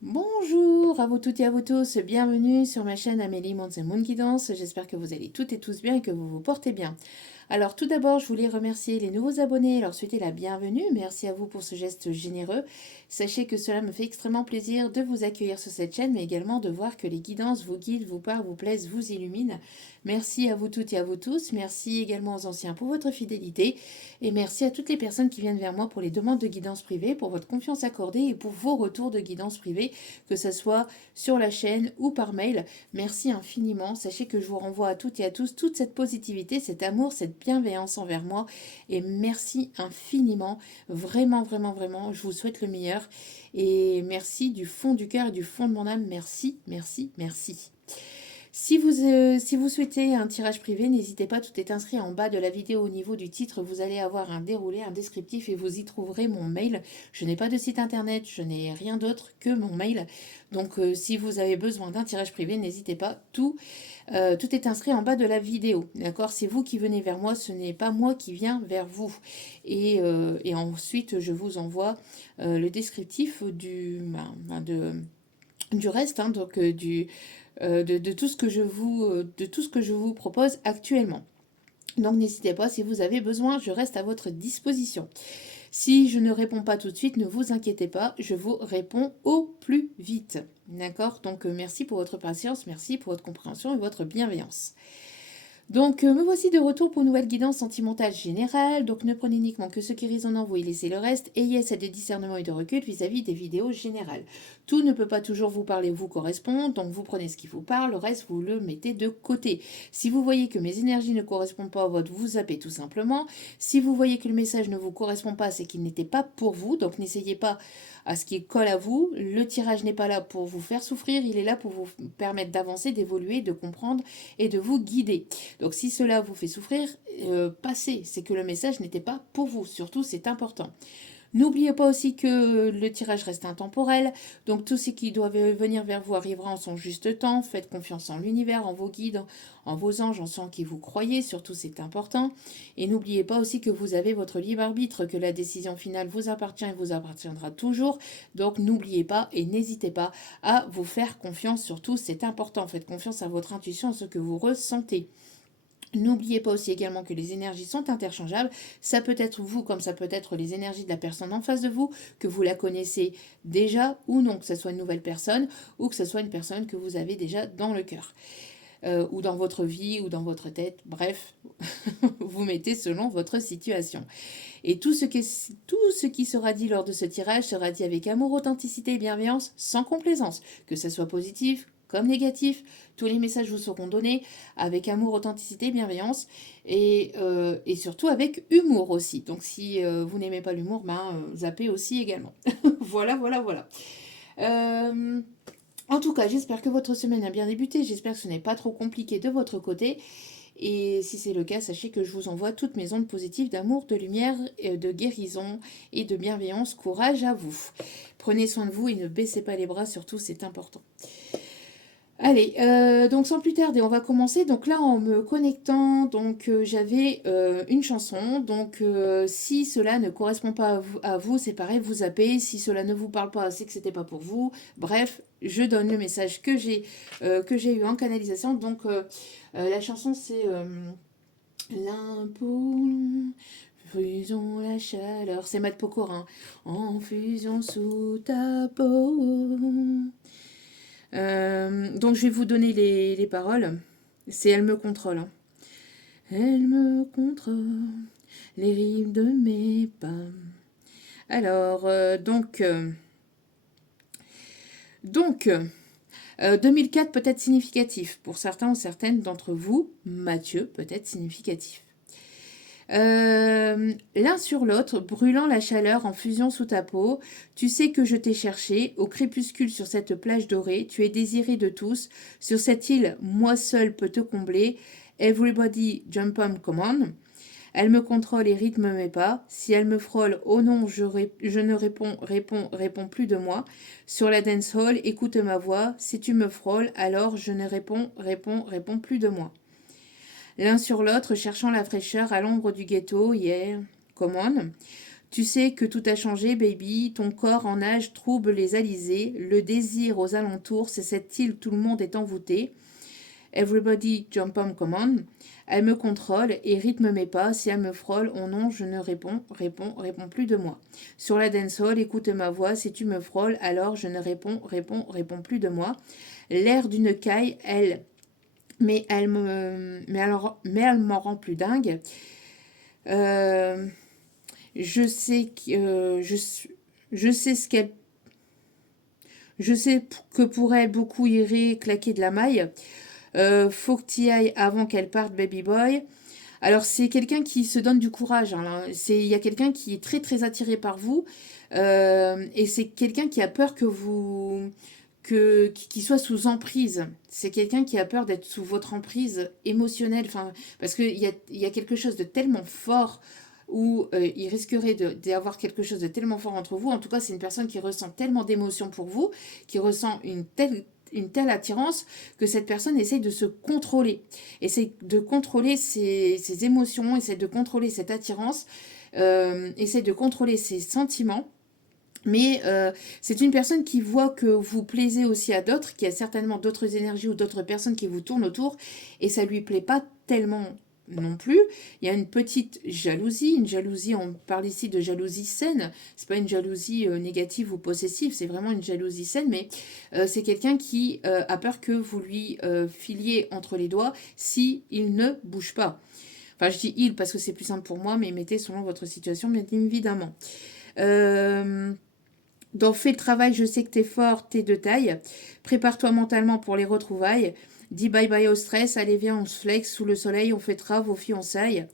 Bonjour à vous toutes et à vous tous, bienvenue sur ma chaîne Amélie Monts Moon Guidance. J'espère que vous allez toutes et tous bien et que vous vous portez bien. Alors tout d'abord, je voulais remercier les nouveaux abonnés et leur souhaiter la bienvenue. Merci à vous pour ce geste généreux. Sachez que cela me fait extrêmement plaisir de vous accueillir sur cette chaîne, mais également de voir que les guidances vous guident, vous parlent, vous plaisent, vous illuminent. Merci à vous toutes et à vous tous. Merci également aux anciens pour votre fidélité. Et merci à toutes les personnes qui viennent vers moi pour les demandes de guidance privée, pour votre confiance accordée et pour vos retours de guidance privée, que ce soit sur la chaîne ou par mail. Merci infiniment. Sachez que je vous renvoie à toutes et à tous toute cette positivité, cet amour, cette bienveillance envers moi. Et merci infiniment. Vraiment, vraiment, vraiment. Je vous souhaite le meilleur. Et merci du fond du cœur et du fond de mon âme. Merci, merci, merci. Si vous souhaitez un tirage privé, n'hésitez pas, tout est inscrit en bas de la vidéo au niveau du titre. Vous allez avoir un déroulé, un descriptif et vous y trouverez mon mail. Je n'ai pas de site internet, je n'ai rien d'autre que mon mail. Donc si vous avez besoin d'un tirage privé, n'hésitez pas, tout est inscrit en bas de la vidéo. D'accord? C'est vous qui venez vers moi, ce n'est pas moi qui viens vers vous. Et ensuite, je vous envoie le descriptif du reste, hein, donc de tout ce que je vous propose actuellement. Donc n'hésitez pas, si vous avez besoin, je reste à votre disposition. Si je ne réponds pas tout de suite, ne vous inquiétez pas, je vous réponds au plus vite. D'accord? Donc merci pour votre patience, merci pour votre compréhension et votre bienveillance. Donc, me voici de retour pour une nouvelle guidance sentimentale générale. Donc, ne prenez uniquement que ce qui résonne en vous et laissez le reste. Ayez assez de discernement et de recul vis-à-vis des vidéos générales. Tout ne peut pas toujours vous parler ou vous correspondre, donc vous prenez ce qui vous parle, le reste vous le mettez de côté. Si vous voyez que mes énergies ne correspondent pas à votre, vous zappez tout simplement. Si vous voyez que le message ne vous correspond pas, c'est qu'il n'était pas pour vous, donc n'essayez pas à ce qui colle à vous. Le tirage n'est pas là pour vous faire souffrir, il est là pour vous permettre d'avancer, d'évoluer, de comprendre et de vous guider. Donc si cela vous fait souffrir, passez, c'est que le message n'était pas pour vous, surtout c'est important. N'oubliez pas aussi que le tirage reste intemporel, donc tout ce qui doit venir vers vous arrivera en son juste temps. Faites confiance en l'univers, en vos guides, en vos anges, en ceux en qui vous croyez, surtout c'est important. Et n'oubliez pas aussi que vous avez votre libre arbitre, que la décision finale vous appartient et vous appartiendra toujours. Donc n'oubliez pas et n'hésitez pas à vous faire confiance, surtout c'est important. Faites confiance à votre intuition, à ce que vous ressentez. N'oubliez pas aussi également que les énergies sont interchangeables. Ça peut être vous comme ça peut être les énergies de la personne en face de vous, que vous la connaissez déjà ou non, que ce soit une nouvelle personne ou que ce soit une personne que vous avez déjà dans le cœur. Ou dans votre vie ou dans votre tête. Bref, vous mettez selon votre situation. Et tout ce qui sera dit lors de ce tirage sera dit avec amour, authenticité et bienveillance, sans complaisance, que ce soit positif comme négatif. Tous les messages vous seront donnés avec amour, authenticité et bienveillance, et surtout avec humour aussi. Donc si vous n'aimez pas l'humour, zappez aussi également. Voilà, voilà, voilà. Euh, En tout cas, j'espère que votre semaine a bien débuté. J'espère que ce n'est pas trop compliqué de votre côté. Et si c'est le cas, sachez que je vous envoie toutes mes ondes positives d'amour, de lumière, de guérison et de bienveillance. Courage à vous. Prenez soin de vous et ne baissez pas les bras, surtout, c'est important. Allez, donc sans plus tarder, on va commencer. Donc là, en me connectant, donc j'avais une chanson. Donc si cela ne correspond pas à vous, c'est pareil, vous zappez. Si cela ne vous parle pas, c'est que c'était pas pour vous. Bref, je donne le message que j'ai eu en canalisation. Donc la chanson c'est l'impôt. Fusons la chaleur, c'est Matt Pokora. En fusion sous ta peau. Donc je vais vous donner les paroles. C'est Elle me contrôle, hein. Elle me contrôle, les rives de mes pas. Alors, donc 2004 peut être significatif. Pour certains ou certaines d'entre vous, Mathieu peut être significatif. L'un sur l'autre, brûlant la chaleur en fusion sous ta peau, tu sais que je t'ai cherché, au crépuscule sur cette plage dorée, tu es désiré de tous, sur cette île, moi seul peux te combler, everybody jump on, come on. Elle me contrôle et rythme mes pas, si elle me frôle, oh non, je ne réponds plus de moi. Sur la dance hall, écoute ma voix, si tu me frôles, alors je ne réponds plus de moi. L'un sur l'autre, cherchant la fraîcheur à l'ombre du ghetto, yeah, come on. Tu sais que tout a changé, baby. Ton corps en âge trouble les alizés. Le désir aux alentours, c'est cette île, tout le monde est envoûté. Everybody jump on, come on. Elle me contrôle et rythme mes pas. Si elle me frôle, oh non, je ne réponds plus de moi. Sur la dancehall, écoute ma voix. Si tu me frôles, alors je ne réponds plus de moi. L'air d'une caille, mais elle m'en rend plus dingue. Euh, je sais que je sais ce qu'elle je sais que pour elle beaucoup irait claquer de la maille. Faut que tu y ailles avant qu'elle parte, baby boy. Alors c'est quelqu'un qui se donne du courage. Hein. Il y a quelqu'un qui est très très attiré par vous et c'est quelqu'un qui a peur que vous qui soit sous emprise. C'est quelqu'un qui a peur d'être sous votre emprise émotionnelle. Enfin, parce qu'il y a quelque chose de tellement fort où il risquerait d'avoir quelque chose de tellement fort entre vous. En tout cas, c'est une personne qui ressent tellement d'émotions pour vous, qui ressent une telle attirance que cette personne essaye de se contrôler, essaye de contrôler ses émotions, essaye de contrôler cette attirance, essaye de contrôler ses sentiments. Mais c'est une personne qui voit que vous plaisez aussi à d'autres, qui a certainement d'autres énergies ou d'autres personnes qui vous tournent autour, et ça lui plaît pas tellement non plus. Il y a une petite jalousie, on parle ici de jalousie saine, c'est pas une jalousie négative ou possessive, c'est vraiment une jalousie saine, mais c'est quelqu'un qui a peur que vous lui filiez entre les doigts si il ne bouge pas. Enfin, je dis il parce que c'est plus simple pour moi, mais mettez selon votre situation, bien évidemment. Donc fais le travail, je sais que t'es fort, t'es de taille. Prépare-toi mentalement pour les retrouvailles. Dis bye bye au stress, allez viens on se flex sous le soleil, on fait trave aux fiançailles.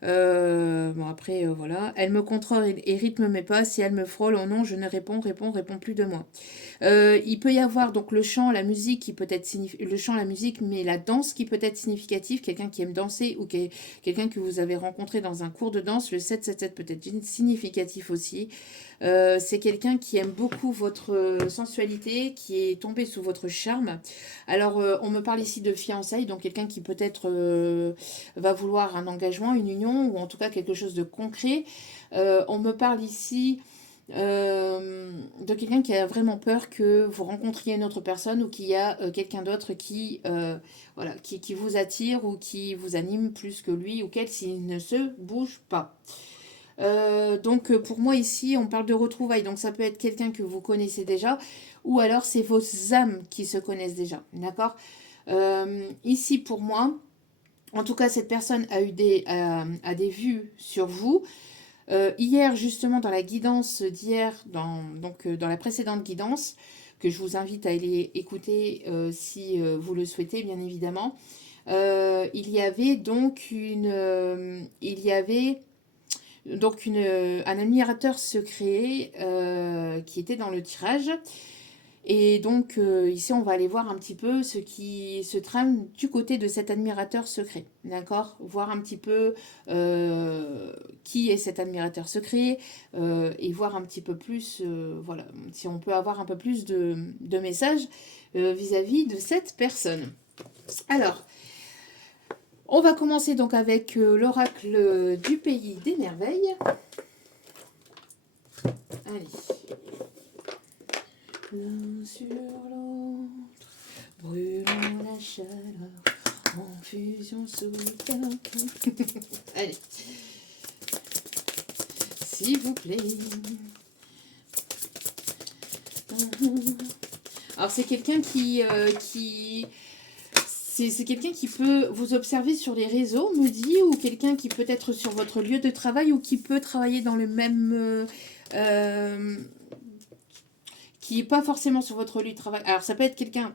Bon après voilà, elle me contrôle et rythme mes pas, si elle me frôle, oh non je ne réponds plus de moi. Il peut y avoir donc le chant, la musique qui peut être le chant, la musique, mais la danse qui peut être significative, quelqu'un qui aime danser ou quelqu'un que vous avez rencontré dans un cours de danse, le 777 peut être significatif aussi. C'est quelqu'un qui aime beaucoup votre sensualité, qui est tombé sous votre charme. Alors, on me parle ici de fiançailles, donc quelqu'un qui peut-être va vouloir un engagement, une union, ou en tout cas quelque chose de concret. On me parle ici de quelqu'un qui a vraiment peur que vous rencontriez une autre personne ou qu'il y a quelqu'un d'autre voilà, qui vous attire ou qui vous anime plus que lui ou qu'elle s'il ne se bouge pas. Donc pour moi ici on parle de retrouvailles, donc ça peut être quelqu'un que vous connaissez déjà ou alors c'est vos âmes qui se connaissent déjà, d'accord. Ici pour moi, en tout cas cette personne a des vues sur vous. Hier justement dans la guidance d'hier, dans la précédente guidance, que je vous invite à aller écouter si vous le souhaitez bien évidemment, il y avait donc un admirateur secret qui était dans le tirage. Et donc ici on va aller voir un petit peu ce qui se trame du côté de cet admirateur secret, d'accord. Voir un petit peu qui est cet admirateur secret et voir un petit peu plus, voilà, si on peut avoir un peu plus de messages vis-à-vis de cette personne. Alors, on va commencer donc avec l'oracle du pays des merveilles. Allez. L'un sur l'autre, brûlant la chaleur, en fusion sous ta Allez. S'il vous plaît. Alors c'est quelqu'un c'est quelqu'un qui peut vous observer sur les réseaux, me dit, ou quelqu'un qui peut être sur votre lieu de travail ou qui peut travailler dans le même... qui n'est pas forcément sur votre lieu de travail. Alors ça peut être quelqu'un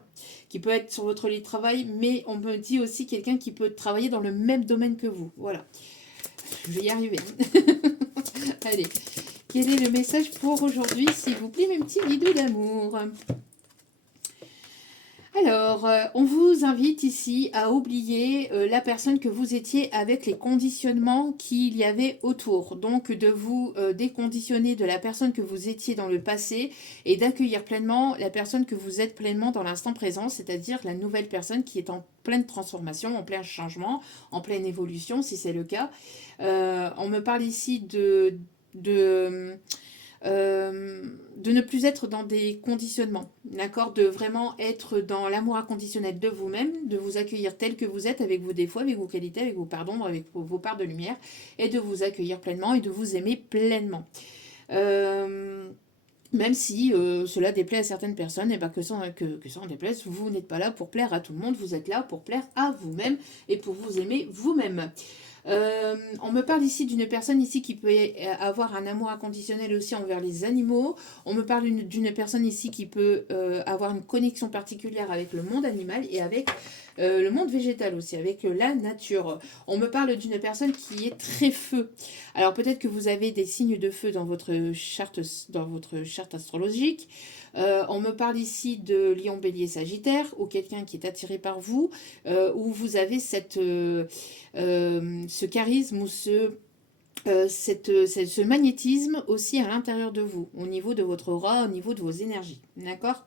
qui peut être sur votre lieu de travail, mais on me dit aussi quelqu'un qui peut travailler dans le même domaine que vous. Voilà. Je vais y arriver. Allez. Quel est le message pour aujourd'hui, s'il vous plaît, mes petits bidous d'amour? Alors, on vous invite ici à oublier la personne que vous étiez avec les conditionnements qu'il y avait autour. Donc, de vous déconditionner de la personne que vous étiez dans le passé et d'accueillir pleinement la personne que vous êtes pleinement dans l'instant présent, c'est-à-dire la nouvelle personne qui est en pleine transformation, en plein changement, en pleine évolution, si c'est le cas. On me parle ici de ne plus être dans des conditionnements, d'accord? De vraiment être dans l'amour inconditionnel de vous-même, de vous accueillir tel que vous êtes, avec vos défauts, avec vos qualités, avec vos parts d'ombre, avec vos parts de lumière, et de vous accueillir pleinement et de vous aimer pleinement. Même si cela déplaît à certaines personnes, et ben que ça en déplaise, vous n'êtes pas là pour plaire à tout le monde, vous êtes là pour plaire à vous-même et pour vous aimer vous-même. On me parle ici d'une personne ici qui peut avoir un amour inconditionnel aussi envers les animaux. On me parle d'une personne ici qui peut avoir une connexion particulière avec le monde animal et avec le monde végétal aussi, avec la nature. On me parle d'une personne qui est très feu. Alors peut-être que vous avez des signes de feu dans votre charte astrologique. On me parle ici de Lion, Bélier, Sagittaire, ou quelqu'un qui est attiré par vous, où vous avez ce charisme ou ce magnétisme aussi à l'intérieur de vous, au niveau de votre aura, au niveau de vos énergies. D'accord ?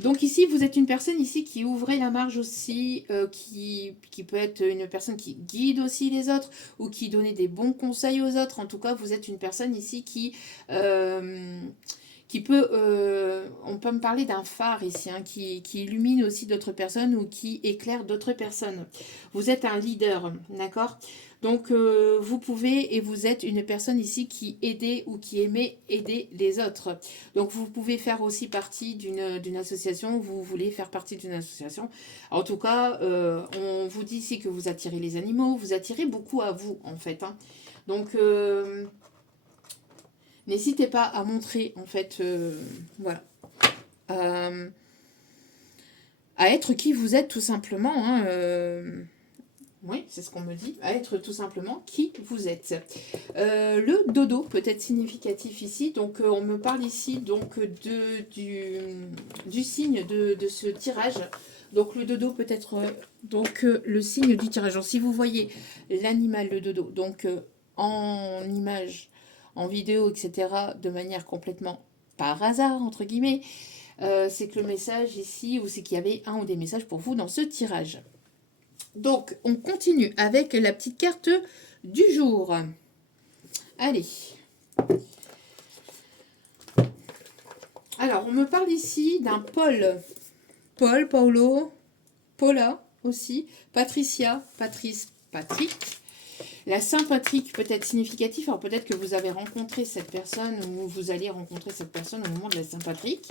Donc ici, vous êtes une personne ici qui ouvrait la marge aussi, qui peut être une personne qui guide aussi les autres ou qui donnait des bons conseils aux autres. En tout cas, vous êtes une personne ici qui peut, on peut me parler d'un phare ici, hein, qui illumine aussi d'autres personnes ou qui éclaire d'autres personnes. Vous êtes un leader, d'accord? Donc, vous pouvez et vous êtes une personne ici qui aidait ou qui aimait aider les autres. Donc, vous pouvez faire aussi partie d'une association, vous voulez faire partie d'une association. En tout cas, on vous dit ici que vous attirez les animaux, vous attirez beaucoup à vous, en fait. Hein. Donc, n'hésitez pas à montrer, en fait, voilà, à être qui vous êtes tout simplement. Hein, oui, c'est ce qu'on me dit, à être tout simplement qui vous êtes. Le dodo peut être significatif ici, donc on me parle ici donc du signe de ce tirage. Donc le dodo peut être donc le signe du tirage. Donc, si vous voyez l'animal, le dodo, donc en image, en vidéo, etc., de manière complètement par hasard, entre guillemets, c'est que le message ici, ou c'est qu'il y avait un ou des messages pour vous dans ce tirage. Donc, on continue avec la petite carte du jour. Allez. Alors, on me parle ici d'un Paul. Paul, Paulo, Paula aussi, Patricia, Patrice, Patrick. La Saint-Patrick peut être significatif. Alors, peut-être que vous avez rencontré cette personne ou vous allez rencontrer cette personne au moment de la Saint-Patrick.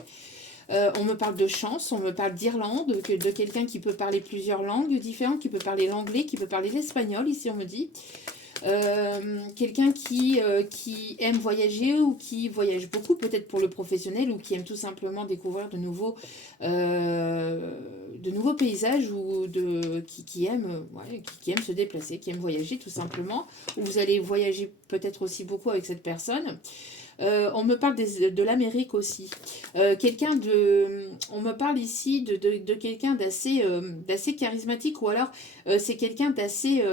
On me parle de chance, on me parle d'Irlande, de quelqu'un qui peut parler plusieurs langues différentes, qui peut parler l'anglais, qui peut parler l'espagnol, ici on me dit. Quelqu'un qui aime voyager ou qui voyage beaucoup, peut-être pour le professionnel, ou qui aime tout simplement découvrir de nouveaux paysages, ou qui aime se déplacer, qui aime voyager tout simplement. Ou vous allez voyager peut-être aussi beaucoup avec cette personne. On me parle de l'Amérique aussi. On me parle ici de quelqu'un d'assez charismatique, ou alors c'est quelqu'un d'assez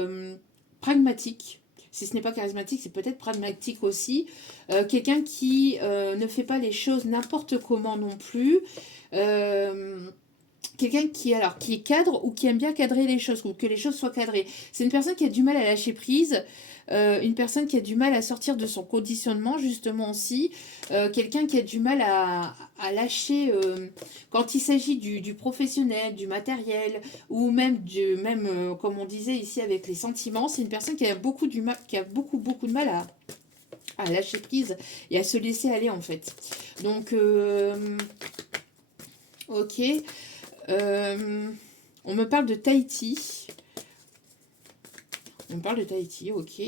pragmatique. Si ce n'est pas charismatique, c'est peut-être pragmatique aussi. Quelqu'un qui ne fait pas les choses n'importe comment non plus. Quelqu'un qui est cadre ou qui aime bien cadrer les choses, ou que les choses soient cadrées. C'est une personne qui a du mal à lâcher prise. Une personne qui a du mal à sortir de son conditionnement, justement aussi. Quelqu'un qui a du mal à lâcher quand il s'agit du professionnel, du matériel, ou même, comme on disait ici, avec les sentiments. C'est une personne qui a beaucoup de mal à lâcher prise et à se laisser aller, en fait. Donc, ok. On me parle de Tahiti. On me parle de Tahiti, ok.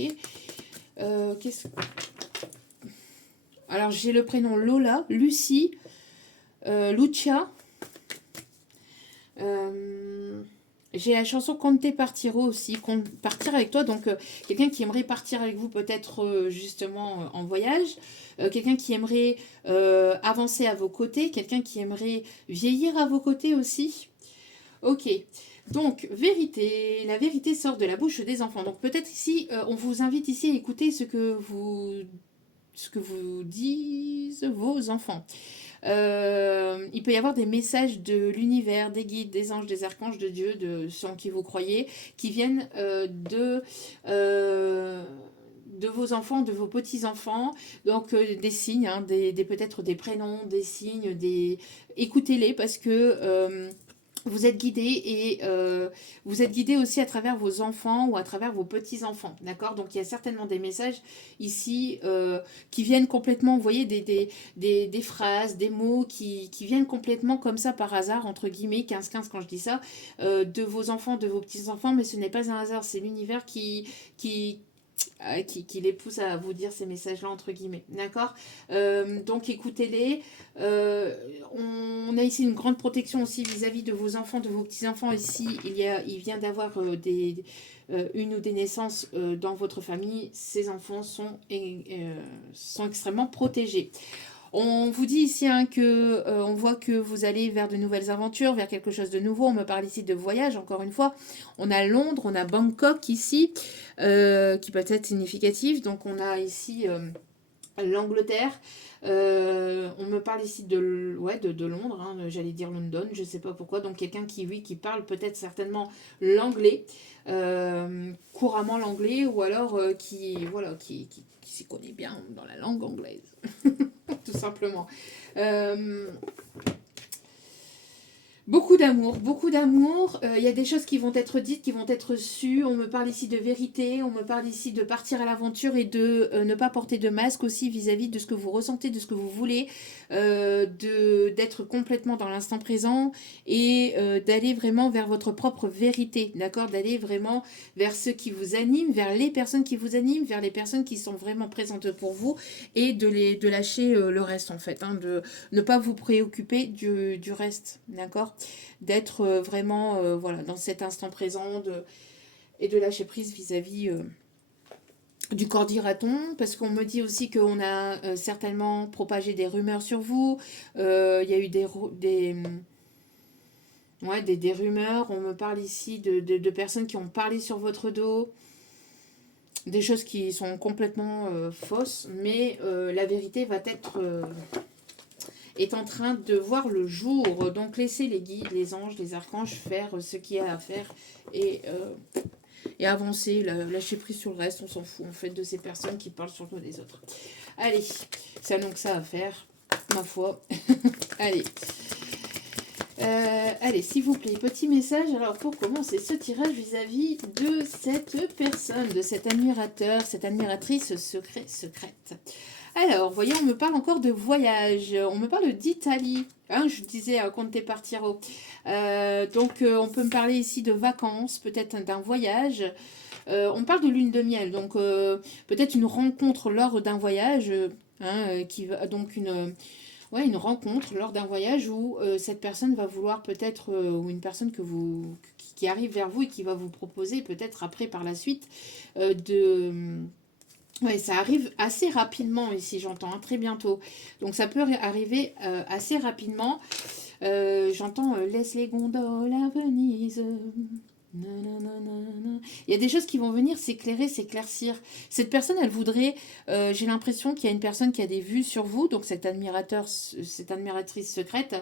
Alors, j'ai le prénom Lola, Lucie, Lucia. J'ai la chanson Conte Partiro aussi, partir avec toi. Donc, quelqu'un qui aimerait partir avec vous, peut-être justement en voyage. Quelqu'un qui aimerait avancer à vos côtés. Quelqu'un qui aimerait vieillir à vos côtés aussi. Ok. Donc, vérité. La vérité sort de la bouche des enfants. Donc, peut-être ici, on vous invite ici à écouter ce que vous disent vos enfants. Il peut y avoir des messages de l'univers, des guides, des anges, des archanges de Dieu, de ceux en qui vous croyez, qui viennent de vos enfants, de vos petits-enfants, donc des signes, hein, peut-être des prénoms, des signes, écoutez-les parce que vous êtes guidé et vous êtes guidé aussi à travers vos enfants ou à travers vos petits-enfants, d'accord? Donc il y a certainement des messages ici qui viennent complètement, vous voyez, des phrases, des mots qui viennent complètement comme ça par hasard, entre guillemets, 15-15 quand je dis ça, de vos enfants, de vos petits-enfants, mais ce n'est pas un hasard, c'est l'univers qui, qui les pousse à vous dire ces messages-là, entre guillemets. D'accord. Donc écoutez-les. Euh, on a ici une grande protection aussi vis-à-vis de vos enfants, de vos petits-enfants. Ici, il vient d'avoir une ou des naissances dans votre famille. Ces enfants sont extrêmement protégés. On vous dit ici hein, que on voit que vous allez vers de nouvelles aventures, vers quelque chose de nouveau. On me parle ici de voyage, encore une fois. On a Londres, on a Bangkok ici, qui peut être significatif. Donc on a ici l'Angleterre. On me parle ici de Londres, hein, j'allais dire London, je ne sais pas pourquoi. Donc quelqu'un qui, oui, qui parle peut-être certainement l'anglais, couramment l'anglais, ou alors qui s'y connaît bien dans la langue anglaise, tout simplement. Euh, Beaucoup d'amour, beaucoup d'amour. Il y a des choses qui vont être dites, qui vont être sues. On me parle ici de vérité, on me parle ici de partir à l'aventure et de ne pas porter de masque aussi vis-à-vis de ce que vous ressentez, de ce que vous voulez, d'être complètement dans l'instant présent et d'aller vraiment vers votre propre vérité, d'accord? D'aller vraiment vers ce qui vous anime, vers les personnes qui vous animent, vers les personnes qui sont vraiment présentes pour vous et de lâcher le reste en fait, hein, de ne pas vous préoccuper du reste, d'accord? D'être vraiment voilà, dans cet instant présent et de lâcher prise vis-à-vis du corps dira-t-on, parce qu'on me dit aussi qu'on a certainement propagé des rumeurs sur vous, il y a eu des rumeurs, on me parle ici de personnes qui ont parlé sur votre dos, des choses qui sont complètement fausses, mais la vérité va être est en train de voir le jour. Donc laissez les guides, les anges, les archanges faire ce qu'il y a à faire et avancer, lâcher prise sur le reste, on s'en fout en fait de ces personnes qui parlent sur le dos des autres. Allez, c'est donc ça à faire, ma foi. Allez. Allez, s'il vous plaît, petit message. Alors, pour commencer ce tirage vis-à-vis de cette personne, de cet admirateur, cette admiratrice secrète. Alors, voyez, on me parle encore de voyage. On me parle d'Italie. Hein, je disais Conte Partiro. Donc, on peut me parler ici de vacances, peut-être d'un voyage. On parle de lune de miel. Donc, peut-être une rencontre lors d'un voyage. Qui va donc une rencontre lors d'un voyage où cette personne va vouloir peut-être, ou une personne qui arrive vers vous et qui va vous proposer peut-être après par la suite de... Ouais, ça arrive assez rapidement ici, j'entends, hein, très bientôt. Donc ça peut arriver assez rapidement. J'entends laisse les gondoles à Venise. Nananana. Il y a des choses qui vont venir s'éclairer, s'éclaircir. Cette personne, elle voudrait, j'ai l'impression qu'il y a une personne qui a des vues sur vous, donc cette admiratrice secrète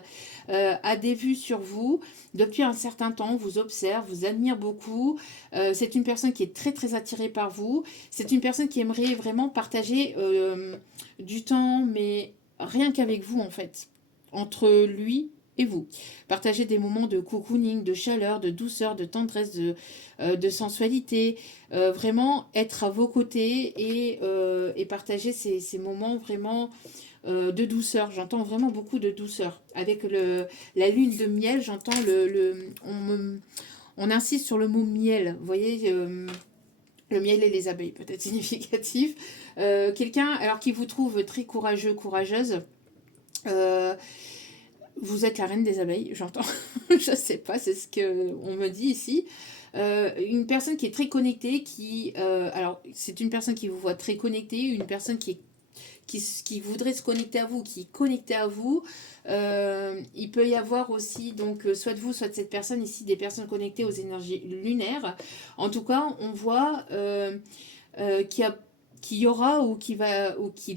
a des vues sur vous depuis un certain temps, vous observe, vous admire beaucoup. C'est une personne qui est très très attirée par vous. C'est une personne qui aimerait vraiment partager du temps, mais rien qu'avec vous en fait, entre lui et vous. Partagez des moments de cocooning, de chaleur, de douceur, de tendresse, de sensualité. Vraiment être à vos côtés et partager ces moments vraiment de douceur. J'entends vraiment beaucoup de douceur. Avec la lune de miel, j'entends on insiste sur le mot miel. Vous voyez le miel et les abeilles, peut-être significatif. Quelqu'un, alors qui vous trouve très courageux, courageuse, vous êtes la reine des abeilles, j'entends. Je ne sais pas, c'est ce qu'on me dit ici. Une personne qui est très connectée, alors c'est une personne qui vous voit très connectée, une personne qui voudrait se connecter à vous, qui est connectée à vous. Il peut y avoir aussi, donc, soit de vous, soit de cette personne ici, des personnes connectées aux énergies lunaires. En tout cas, on voit qu'il y aura ou qu'il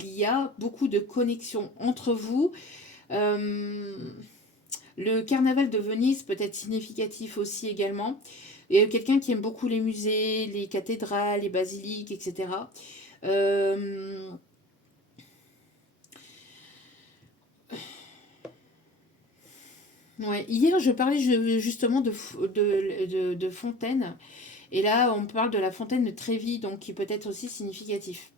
y a beaucoup de connexions entre vous. Le carnaval de Venise peut être significatif aussi également. Il y a quelqu'un qui aime beaucoup les musées, les cathédrales, les basiliques, etc. Euh, ouais. Hier, je parlais justement de fontaine. Et là, on parle de la fontaine de Trévi, donc qui peut être aussi significatif.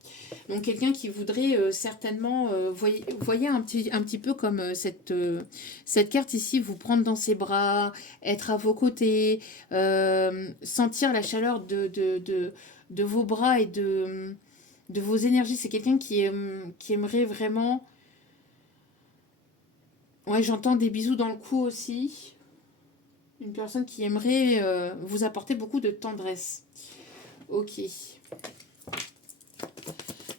Donc quelqu'un qui voudrait certainement, voyez un petit peu comme cette carte ici, vous prendre dans ses bras, être à vos côtés, sentir la chaleur de vos bras et de vos énergies. C'est quelqu'un qui aimerait vraiment... Ouais, j'entends des bisous dans le cou aussi. Une personne qui aimerait vous apporter beaucoup de tendresse. Ok.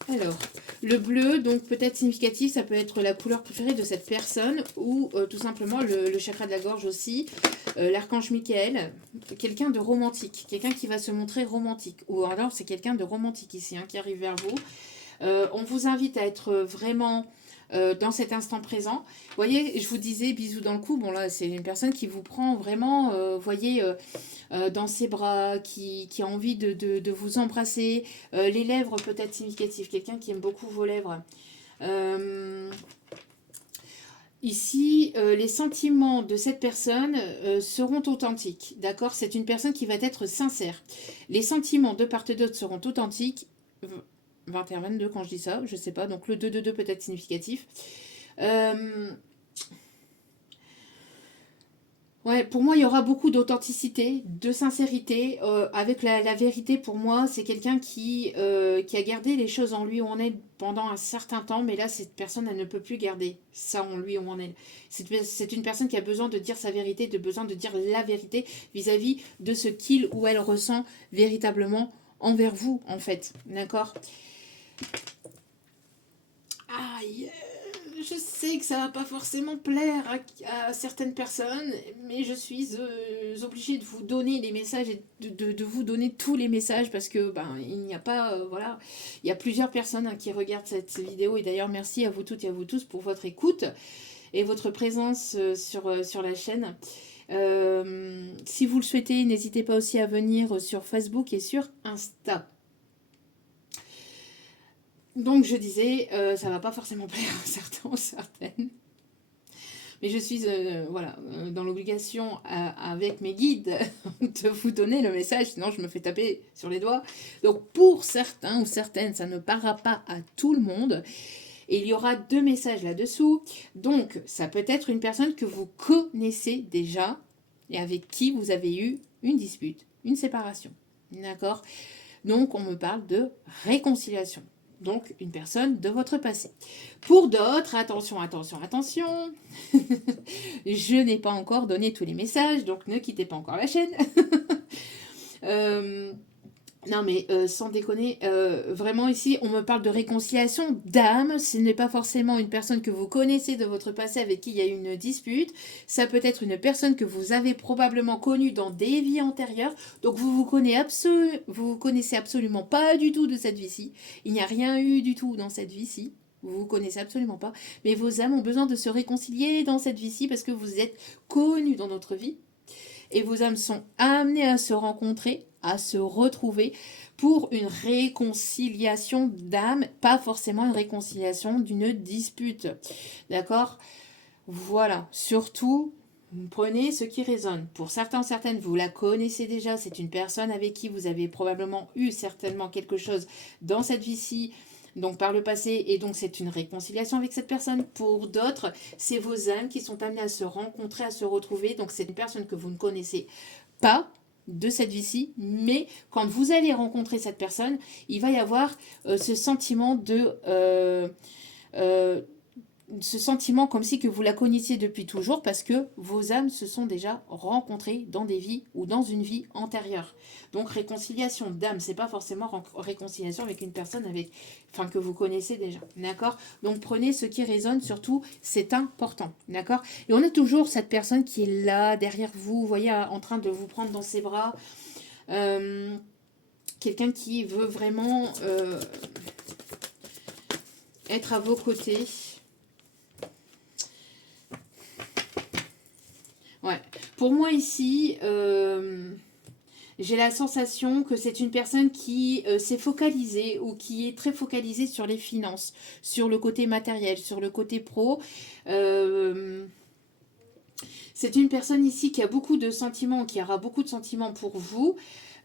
Alors, le bleu, donc peut-être significatif, ça peut être la couleur préférée de cette personne ou tout simplement le chakra de la gorge aussi, l'archange Michael, quelqu'un de romantique, quelqu'un qui va se montrer romantique. Ou alors c'est quelqu'un de romantique ici qui arrive vers vous. On vous invite à être vraiment dans cet instant présent. Vous voyez, je vous disais bisous dans le cou. Bon là, c'est une personne qui vous prend vraiment, voyez, dans ses bras, qui a envie de vous embrasser. Les lèvres peut-être significatives. Quelqu'un qui aime beaucoup vos lèvres. Ici, les sentiments de cette personne seront authentiques. D'accord? C'est une personne qui va être sincère. Les sentiments de part et d'autre seront authentiques. 21-22 quand je dis ça, je sais pas. Donc le 2-2-2 peut être significatif. Ouais, pour moi, il y aura beaucoup d'authenticité, de sincérité. Avec la vérité, pour moi, c'est quelqu'un qui a gardé les choses en lui ou en elle pendant un certain temps, mais là, cette personne, elle ne peut plus garder ça en lui ou en elle. C'est une personne qui a besoin de dire sa vérité, de besoin de dire la vérité vis-à-vis de ce qu'il ou elle ressent véritablement envers vous, en fait. D'accord? Aïe, je sais que ça va pas forcément plaire à certaines personnes, mais je suis obligée de vous donner les messages et de vous donner tous les messages parce que ben il n'y a pas voilà, il y a plusieurs personnes qui regardent cette vidéo et d'ailleurs merci à vous toutes et à vous tous pour votre écoute et votre présence sur la chaîne. Si vous le souhaitez, n'hésitez pas aussi à venir sur Facebook et sur Insta. Donc je disais, ça va pas forcément plaire à certains ou certaines. Mais je suis voilà, dans l'obligation avec mes guides de vous donner le message, sinon je me fais taper sur les doigts. Donc pour certains ou certaines, ça ne parlera pas à tout le monde. Et il y aura 2 messages là-dessous. Donc ça peut être une personne que vous connaissez déjà et avec qui vous avez eu une dispute, une séparation. D'accord? Donc on me parle de réconciliation. Donc une personne de votre passé. Pour d'autres, attention, attention, attention, je n'ai pas encore donné tous les messages, donc ne quittez pas encore la chaîne. euh, non mais sans déconner, vraiment ici on me parle de réconciliation d'âme, ce n'est pas forcément une personne que vous connaissez de votre passé avec qui il y a eu une dispute, ça peut être une personne que vous avez probablement connue dans des vies antérieures, donc vous vous connaissez absolument pas du tout de cette vie-ci, il n'y a rien eu du tout dans cette vie-ci. Vous vous connaissez absolument pas, mais vos âmes ont besoin de se réconcilier dans cette vie-ci parce que vous êtes connus dans notre vie et vos âmes sont amenées à se rencontrer, à se retrouver pour une réconciliation d'âme, pas forcément une réconciliation d'une dispute. D'accord? Voilà. Surtout, prenez ce qui résonne. Pour certains, certaines, vous la connaissez déjà. C'est une personne avec qui vous avez probablement eu certainement quelque chose dans cette vie-ci, donc par le passé, et donc c'est une réconciliation avec cette personne. Pour d'autres, c'est vos âmes qui sont amenées à se rencontrer, à se retrouver, donc c'est une personne que vous ne connaissez pas de cette vie-ci, mais quand vous allez rencontrer cette personne, il va y avoir ce sentiment euh, ce sentiment comme si que vous la connaissiez depuis toujours parce que vos âmes se sont déjà rencontrées dans des vies ou dans une vie antérieure. Donc réconciliation d'âme, c'est pas forcément réconciliation avec une personne que vous connaissez déjà, d'accord? Donc prenez ce qui résonne, surtout c'est important, d'accord? Et on a toujours cette personne qui est là derrière vous, vous voyez, en train de vous prendre dans ses bras, quelqu'un qui veut vraiment être à vos côtés. Ouais. Pour moi ici, J'ai la sensation que c'est une personne qui s'est focalisée ou qui est très focalisée sur les finances, sur le côté matériel, sur le côté pro. Euh, c'est une personne ici qui a beaucoup de sentiments, qui aura beaucoup de sentiments pour vous,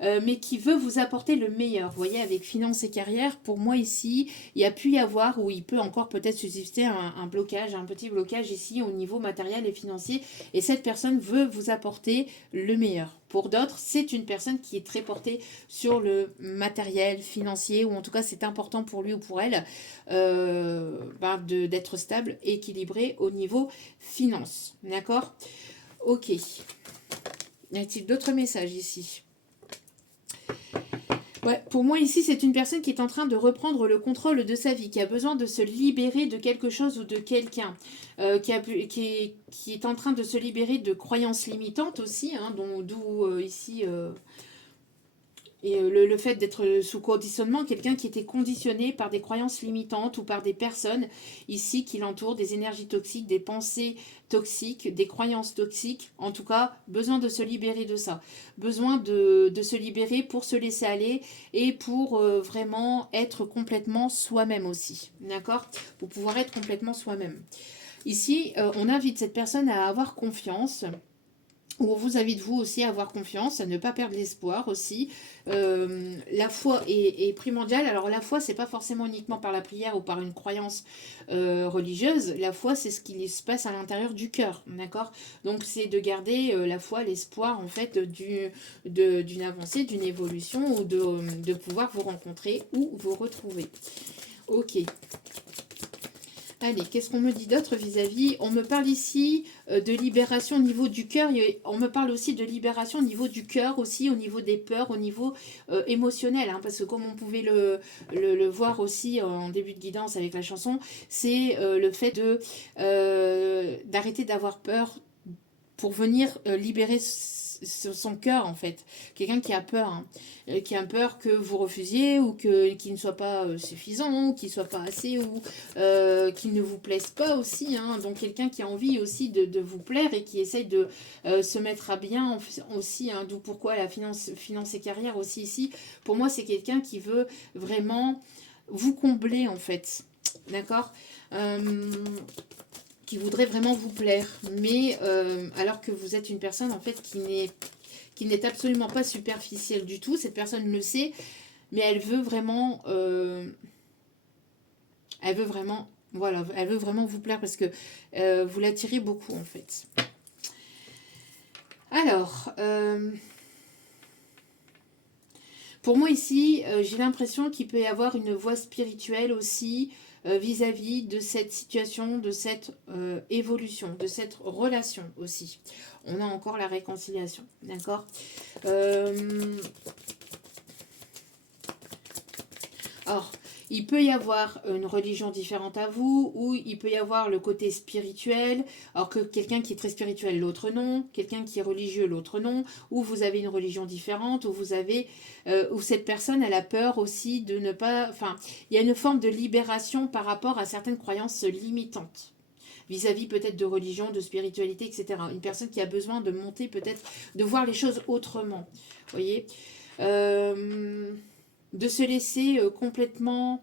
mais qui veut vous apporter le meilleur. Vous voyez, avec finance et carrière, pour moi ici, il y a pu y avoir, ou il peut encore peut-être subsister un blocage, un petit blocage ici au niveau matériel et financier, et cette personne veut vous apporter le meilleur. Pour d'autres, c'est une personne qui est très portée sur le matériel financier, ou en tout cas c'est important pour lui ou pour elle d'être stable, équilibré au niveau finance. D'accord? Ok. Y a-t-il d'autres messages ici? Ouais, pour moi ici, c'est une personne qui est en train de reprendre le contrôle de sa vie, qui a besoin de se libérer de quelque chose ou de quelqu'un, qui est en train de se libérer de croyances limitantes aussi, hein, d'où ici le fait d'être sous conditionnement, quelqu'un qui était conditionné par des croyances limitantes ou par des personnes ici qui l'entourent, des énergies toxiques, des pensées toxiques, des croyances toxiques. En tout cas, besoin de se libérer de ça. Besoin de se libérer pour se laisser aller et pour vraiment être complètement soi-même aussi. D'accord? Pour pouvoir être complètement soi-même. Ici, on invite cette personne à avoir confiance. On vous invite vous aussi à avoir confiance, à ne pas perdre l'espoir aussi. La foi est primordiale. Alors la foi, c'est pas forcément uniquement par la prière ou par une croyance religieuse. La foi, c'est ce qui se passe à l'intérieur du cœur, d'accord? Donc c'est de garder la foi, l'espoir en fait d'une avancée, d'une évolution ou de pouvoir vous rencontrer ou vous retrouver. Ok. Allez, qu'est-ce qu'on me dit d'autre vis-à-vis? On me parle ici de libération au niveau du cœur. On me parle aussi de libération au niveau du cœur, aussi au niveau des peurs, au niveau émotionnel. Hein, parce que comme on pouvait le voir aussi en début de guidance avec la chanson, c'est le fait d'arrêter d'avoir peur pour venir libérer son cœur en fait. Quelqu'un qui a peur, hein, qui a peur que vous refusiez ou qu'il ne soit pas suffisant, ou qu'il ne soit pas assez, ou qu'il ne vous plaise pas aussi. Hein. Donc quelqu'un qui a envie aussi de vous plaire et qui essaye de se mettre à bien aussi. Hein, d'où pourquoi la finance et carrière aussi ici. Pour moi, c'est quelqu'un qui veut vraiment vous combler en fait. D'accord qui voudrait vraiment vous plaire, mais alors que vous êtes une personne en fait qui n'est absolument pas superficielle du tout. Cette personne le sait, mais elle veut vraiment, voilà, elle veut vraiment vous plaire parce que vous l'attirez beaucoup en fait. Alors, pour moi ici, j'ai l'impression qu'il peut y avoir une voie spirituelle aussi vis-à-vis de cette situation, de cette évolution, de cette relation aussi. On a encore la réconciliation, d'accord Or, il peut y avoir une religion différente à vous, ou il peut y avoir le côté spirituel, alors que quelqu'un qui est très spirituel, l'autre non, quelqu'un qui est religieux, l'autre non, ou vous avez une religion différente, ou cette personne, elle a peur aussi de ne pas... Enfin, il y a une forme de libération par rapport à certaines croyances limitantes vis-à-vis peut-être de religion, de spiritualité, etc. Une personne qui a besoin de monter peut-être, de voir les choses autrement, vous voyez de se laisser complètement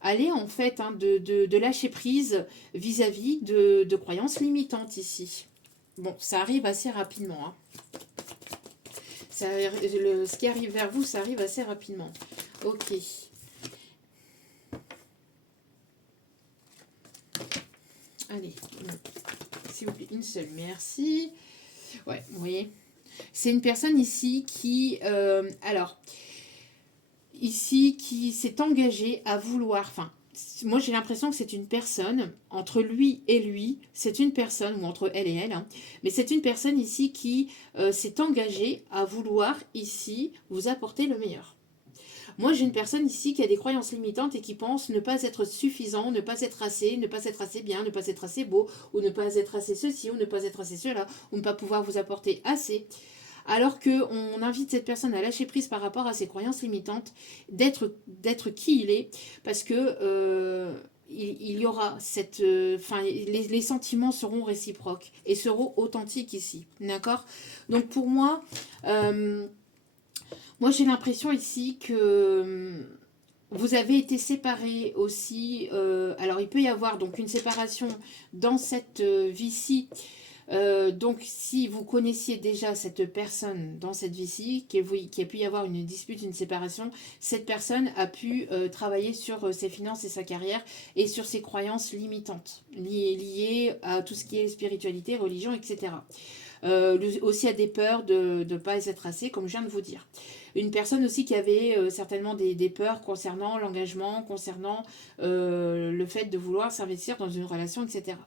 aller en fait, hein, de lâcher prise vis-à-vis de croyances limitantes ici. Bon, ça arrive assez rapidement. Hein. Ce qui arrive vers vous, ça arrive assez rapidement. Ok. Allez, s'il vous plaît, une seule, merci. Ouais, vous voyez. C'est une personne ici qui... alors... ici qui s'est engagé à vouloir, enfin, moi j'ai l'impression que c'est une personne, entre lui et lui, c'est une personne, ou entre elle et elle, hein, mais c'est une personne ici qui s'est engagée à vouloir ici vous apporter le meilleur. Moi, j'ai une personne ici qui a des croyances limitantes et qui pense ne pas être suffisant, ne pas être assez, ne pas être assez bien, ne pas être assez beau, ou ne pas être assez ceci, ou ne pas être assez cela, ou ne pas pouvoir vous apporter assez. Alors qu'on invite cette personne à lâcher prise par rapport à ses croyances limitantes, d'être qui il est, parce que il y aura cette... Enfin, les sentiments seront réciproques et seront authentiques ici. D'accord? Donc pour moi, j'ai l'impression ici que vous avez été séparés aussi. Alors il peut y avoir donc une séparation dans cette vie-ci. Donc, si vous connaissiez déjà cette personne dans cette vie-ci, qu'il a pu y avoir une dispute, une séparation, cette personne a pu travailler sur ses finances et sa carrière et sur ses croyances limitantes liées à tout ce qui est spiritualité, religion, etc. Aussi à des peurs de ne pas être assez, comme je viens de vous dire. Une personne aussi qui avait certainement des peurs concernant l'engagement, concernant le fait de vouloir s'investir dans une relation, etc.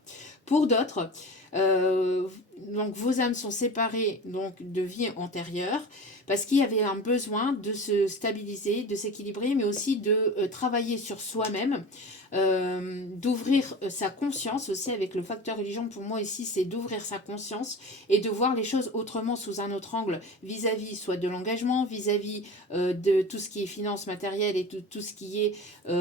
Pour d'autres, donc vos âmes sont séparées donc de vie antérieure parce qu'il y avait un besoin de se stabiliser, de s'équilibrer, mais aussi de travailler sur soi-même, d'ouvrir sa conscience aussi avec le facteur religion. Pour moi ici, c'est d'ouvrir sa conscience et de voir les choses autrement sous un autre angle vis-à-vis soit de l'engagement, vis-à-vis de tout ce qui est finance matérielle et tout ce qui est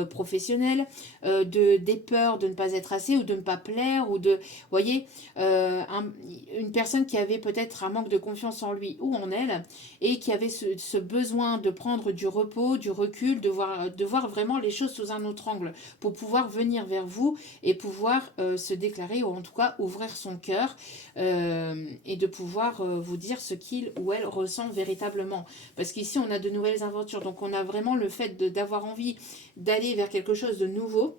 professionnel, des peurs de ne pas être assez ou de ne pas plaire ou de, voyez, une personne qui avait peut-être un manque de confiance en lui ou en elle et qui avait ce besoin de prendre du repos, du recul, de voir vraiment les choses sous un autre angle pour pouvoir venir vers vous et pouvoir se déclarer ou en tout cas ouvrir son cœur et de pouvoir vous dire ce qu'il ou elle ressent véritablement. Parce qu'ici on a de nouvelles aventures, donc on a vraiment le fait d'avoir envie d'aller vers quelque chose de nouveau.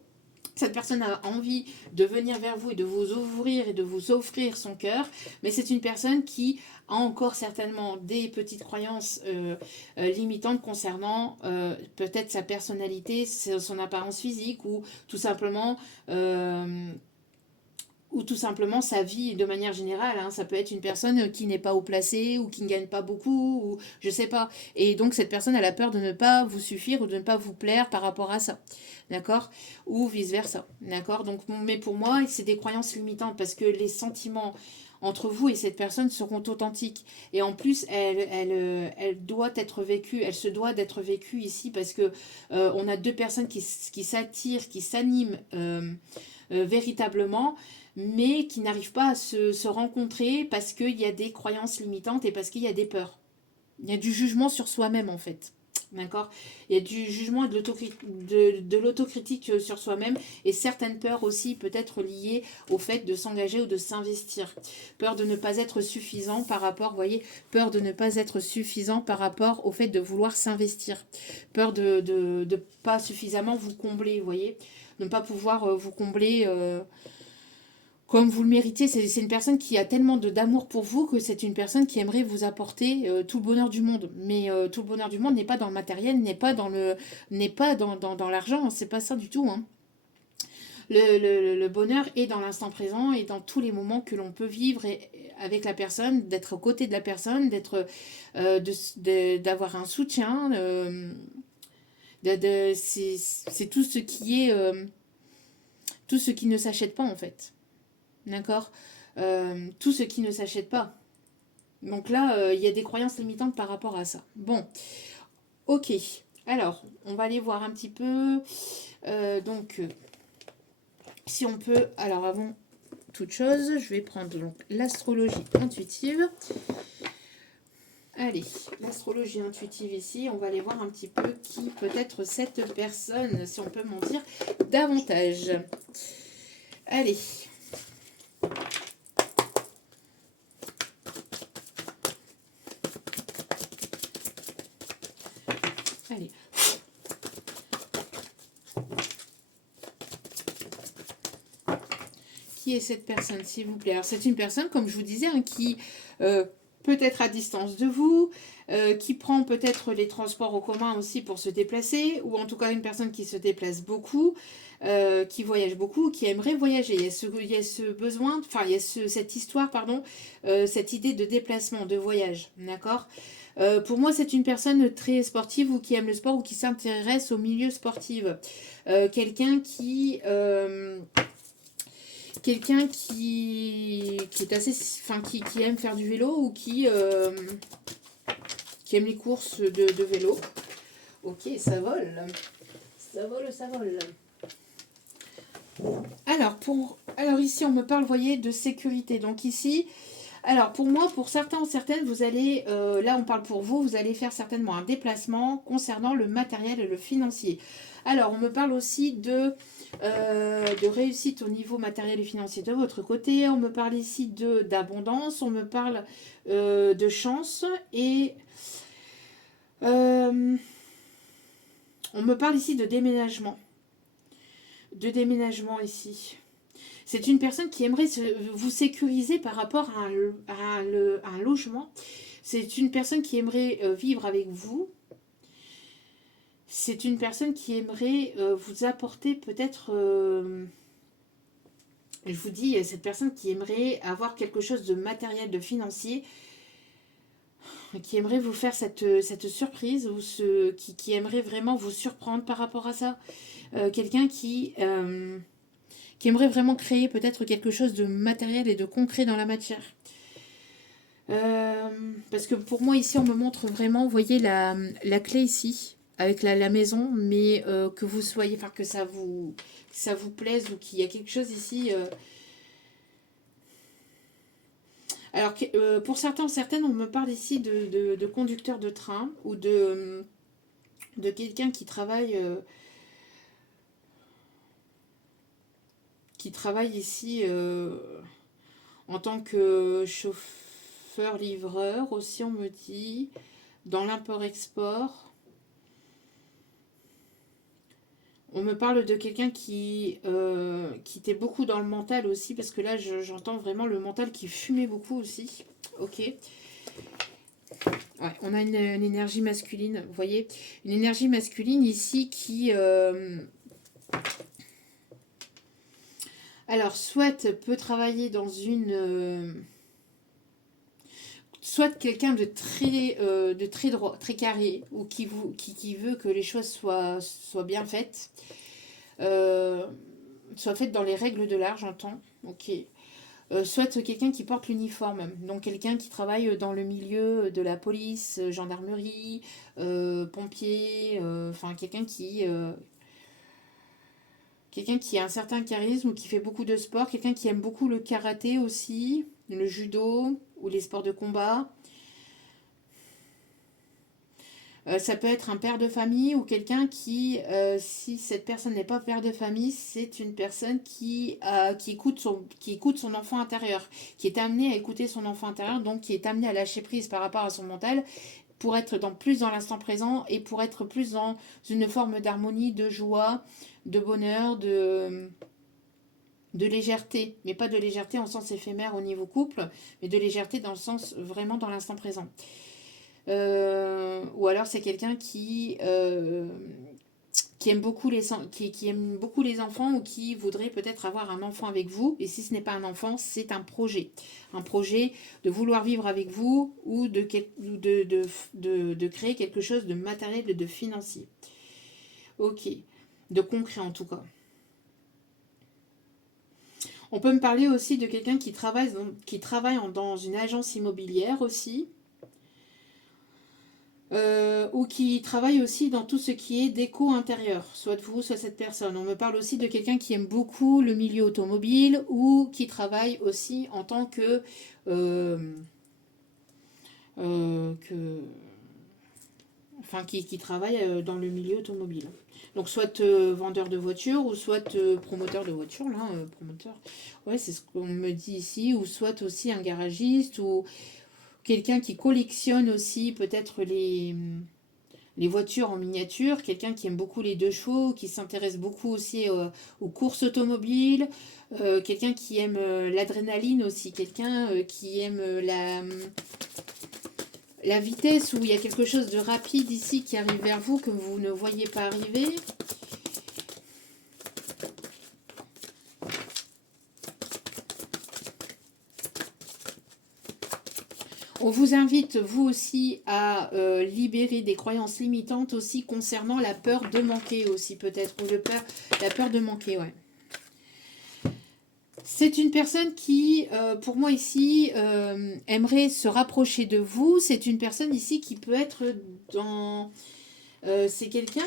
Cette personne a envie de venir vers vous et de vous ouvrir et de vous offrir son cœur, mais c'est une personne qui a encore certainement des petites croyances limitantes concernant peut-être sa personnalité, son apparence physique euh, ou tout simplement sa vie de manière générale. Hein. Ça peut être une personne qui n'est pas haut placée ou qui ne gagne pas beaucoup, ou je sais pas. Et donc cette personne elle a peur de ne pas vous suffire ou de ne pas vous plaire par rapport à ça. D'accord? Ou vice-versa. D'accord? Donc, mais pour moi, c'est des croyances limitantes parce que les sentiments entre vous et cette personne seront authentiques. Et en plus, elle doit être vécue, elle se doit d'être vécue ici parce que on a deux personnes qui s'attirent, qui s'animent véritablement, mais qui n'arrivent pas à se rencontrer parce qu'il y a des croyances limitantes et parce qu'il y a des peurs. Il y a du jugement sur soi-même en fait. D'accord? Il y a du jugement et de l'autocritique sur soi-même et certaines peurs aussi peut-être liées au fait de s'engager ou de s'investir. Peur de ne pas être suffisant par rapport, vous voyez, peur de ne pas être suffisant par rapport au fait de vouloir s'investir. Peur de ne pas suffisamment vous combler, vous voyez, de ne pas pouvoir vous combler comme vous le méritez. C'est une personne qui a tellement d'amour pour vous que c'est une personne qui aimerait vous apporter tout le bonheur du monde. Mais tout le bonheur du monde n'est pas dans le matériel, n'est pas dans l'argent, c'est pas ça du tout. Hein. Le bonheur est dans l'instant présent et dans tous les moments que l'on peut vivre avec la personne, d'être aux côtés de la personne, d'avoir un soutien. C'est tout ce qui est tout ce qui ne s'achète pas en fait. D'accord? Tout ce qui ne s'achète pas. Donc là, il y a des croyances limitantes par rapport à ça. Bon, ok. Alors, on va aller voir un petit peu. Si on peut... Alors, avant toute chose, je vais prendre donc l'astrologie intuitive. Allez, l'astrologie intuitive ici, on va aller voir un petit peu qui peut être cette personne, si on peut m'en dire davantage. Allez. Allez. Qui est cette personne, s'il vous plaît? Alors, c'est une personne, comme je vous disais, hein, qui peut être à distance de vous, qui prend peut-être les transports en commun aussi pour se déplacer, ou en tout cas une personne qui se déplace beaucoup, qui voyage beaucoup, qui aimerait voyager. Il y a ce besoin, enfin, il y a cette histoire, pardon, cette idée de déplacement, de voyage, d'accord? Pour moi, c'est une personne très sportive ou qui aime le sport ou qui s'intéresse au milieu sportif. Quelqu'un qui est assez, enfin, qui aime faire du vélo ou qui aime les courses de vélo. Ok, ça vole. Ça vole, ça vole. Alors ici, on me parle, vous voyez, de sécurité. Donc ici, alors pour moi, pour certains ou certaines, vous allez, là on parle pour vous, vous allez faire certainement un déplacement concernant le matériel et le financier. Alors on me parle aussi de réussite au niveau matériel et financier de votre côté. On me parle ici d'abondance, on me parle de chance et euh, on me parle ici de déménagement. De déménagement ici. C'est une personne qui aimerait vous sécuriser par rapport à un logement. C'est une personne qui aimerait vivre avec vous. C'est une personne qui aimerait vous apporter peut-être, je vous dis, cette personne qui aimerait avoir quelque chose de matériel, de financier, qui aimerait vous faire cette surprise, ou qui aimerait vraiment vous surprendre par rapport à ça. Quelqu'un qui aimerait vraiment créer peut-être quelque chose de matériel et de concret dans la matière. Parce que pour moi ici on me montre vraiment, vous voyez la clé ici, avec la maison, mais que vous soyez, enfin que ça vous plaise ou qu'il y a quelque chose ici. Alors pour certains ou certaines, on me parle ici de conducteur de train ou de quelqu'un qui travaille ici en tant que chauffeur-livreur aussi, on me dit, dans l'import-export. On me parle de quelqu'un qui était beaucoup dans le mental aussi, parce que là, j'entends vraiment le mental qui fumait beaucoup aussi. Ok. Ouais, on a une énergie masculine, vous voyez. Une énergie masculine ici qui... alors, soit peut travailler dans une... soit quelqu'un de très droit, très carré, ou qui veut que les choses soient bien faites. Soit faites dans les règles de l'art, j'entends. Ok. Soit quelqu'un qui porte l'uniforme, donc quelqu'un qui travaille dans le milieu de la police, gendarmerie, pompier, enfin quelqu'un qui a un certain charisme ou qui fait beaucoup de sport, quelqu'un qui aime beaucoup le karaté aussi, le judo ou les sports de combat. Ça peut être un père de famille ou quelqu'un si cette personne n'est pas père de famille, c'est une personne qui écoute son enfant intérieur, qui est amené à écouter son enfant intérieur, donc qui est amené à lâcher prise par rapport à son mental pour être plus dans l'instant présent et pour être plus dans une forme d'harmonie, de joie, de bonheur, de légèreté, mais pas de légèreté en sens éphémère au niveau couple, mais de légèreté dans le sens vraiment dans l'instant présent. Ou alors c'est quelqu'un qui aime beaucoup qui aime beaucoup les enfants ou qui voudrait peut-être avoir un enfant avec vous. Et si ce n'est pas un enfant, c'est un projet. Un projet de vouloir vivre avec vous ou de créer quelque chose de matériel et de financier. Ok. De concret en tout cas. On peut me parler aussi de quelqu'un qui travaille dans une agence immobilière aussi. Ou qui travaille aussi dans tout ce qui est déco intérieur, soit vous, soit cette personne. On me parle aussi de quelqu'un qui aime beaucoup le milieu automobile ou qui travaille aussi en tant euh, que enfin qui travaille dans le milieu automobile. Donc soit vendeur de voitures ou soit promoteur de voitures, là, promoteur. Ouais, c'est ce qu'on me dit ici, ou soit aussi un garagiste ou quelqu'un qui collectionne aussi peut-être les voitures en miniature, quelqu'un qui aime beaucoup les deux chevaux, qui s'intéresse beaucoup aussi aux courses automobiles, quelqu'un qui aime l'adrénaline aussi, quelqu'un qui aime la vitesse, où il y a quelque chose de rapide ici qui arrive vers vous que vous ne voyez pas arriver. On vous invite, vous aussi, à libérer des croyances limitantes aussi concernant la peur de manquer aussi, peut-être, ou la peur de manquer, ouais. C'est une personne qui, pour moi ici, aimerait se rapprocher de vous. C'est une personne ici qui peut être dans... c'est quelqu'un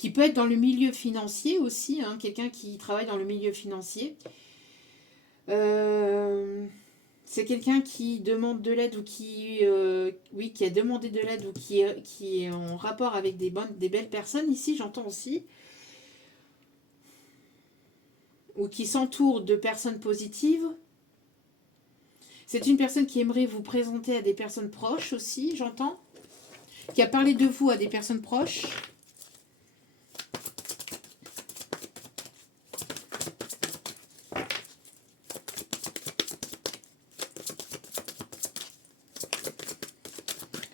qui peut être dans le milieu financier aussi, hein, quelqu'un qui travaille dans le milieu financier. C'est quelqu'un qui demande de l'aide ou oui, qui a demandé de l'aide ou qui est en rapport avec des belles personnes ici, j'entends aussi, ou qui s'entoure de personnes positives. C'est une personne qui aimerait vous présenter à des personnes proches aussi, j'entends, qui a parlé de vous à des personnes proches.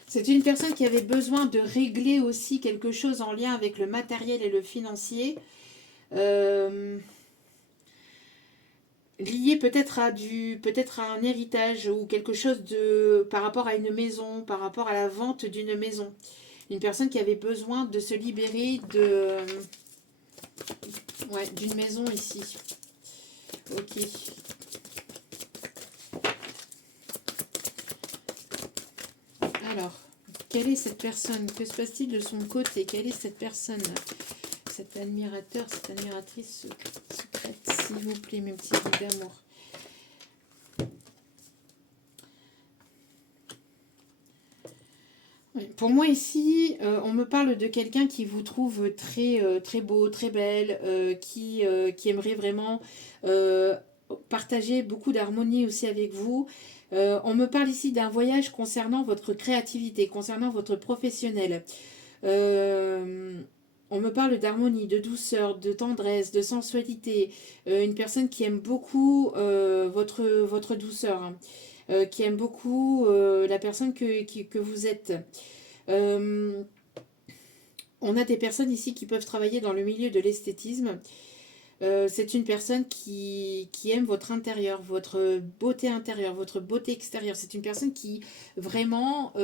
C'est une personne qui avait besoin de régler aussi quelque chose en lien avec le matériel et le financier. Lié peut-être à un héritage ou quelque chose par rapport à une maison, par rapport à la vente d'une maison. Une personne qui avait besoin de se libérer d'une maison ici. Ok. Alors, quelle est cette personne? Que se passe-t-il de son côté? Quelle est cette personne? Cet admirateur, cette admiratrice secrète, s'il vous plaît, mes petits guides d'amour. Pour moi ici, on me parle de quelqu'un qui vous trouve très beau, très belle, qui aimerait vraiment partager beaucoup d'harmonie aussi avec vous. On me parle ici d'un voyage concernant votre créativité, concernant votre professionnel. On me parle d'harmonie, de douceur, de tendresse, de sensualité. Une personne qui aime beaucoup votre douceur, hein. Qui aime beaucoup la personne que vous êtes. On a des personnes ici qui peuvent travailler dans le milieu de l'esthétisme. C'est une personne qui aime votre intérieur, votre beauté intérieure, votre beauté extérieure. C'est une personne qui vraiment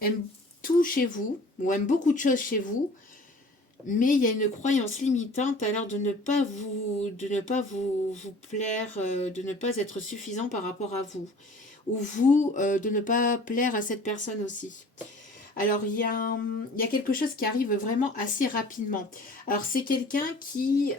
aime tout chez vous, ou aime beaucoup de choses chez vous, mais il y a une croyance limitante à l'heure de ne pas vous plaire, de ne pas être suffisant par rapport à vous, ou vous de ne pas plaire à cette personne aussi. Alors, il y a quelque chose qui arrive vraiment assez rapidement. Alors, c'est quelqu'un qui...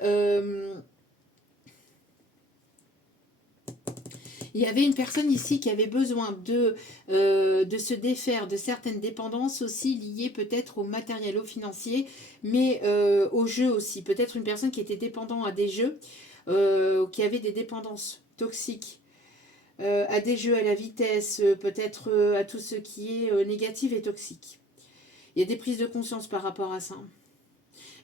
il y avait une personne ici qui avait besoin de se défaire de certaines dépendances aussi liées peut-être au matériel, au financier, mais au jeu aussi. Peut-être une personne qui était dépendante à des jeux, qui avait des dépendances toxiques. À des jeux à la vitesse, peut-être à tout ce qui est négatif et toxique. Il y a des prises de conscience par rapport à ça.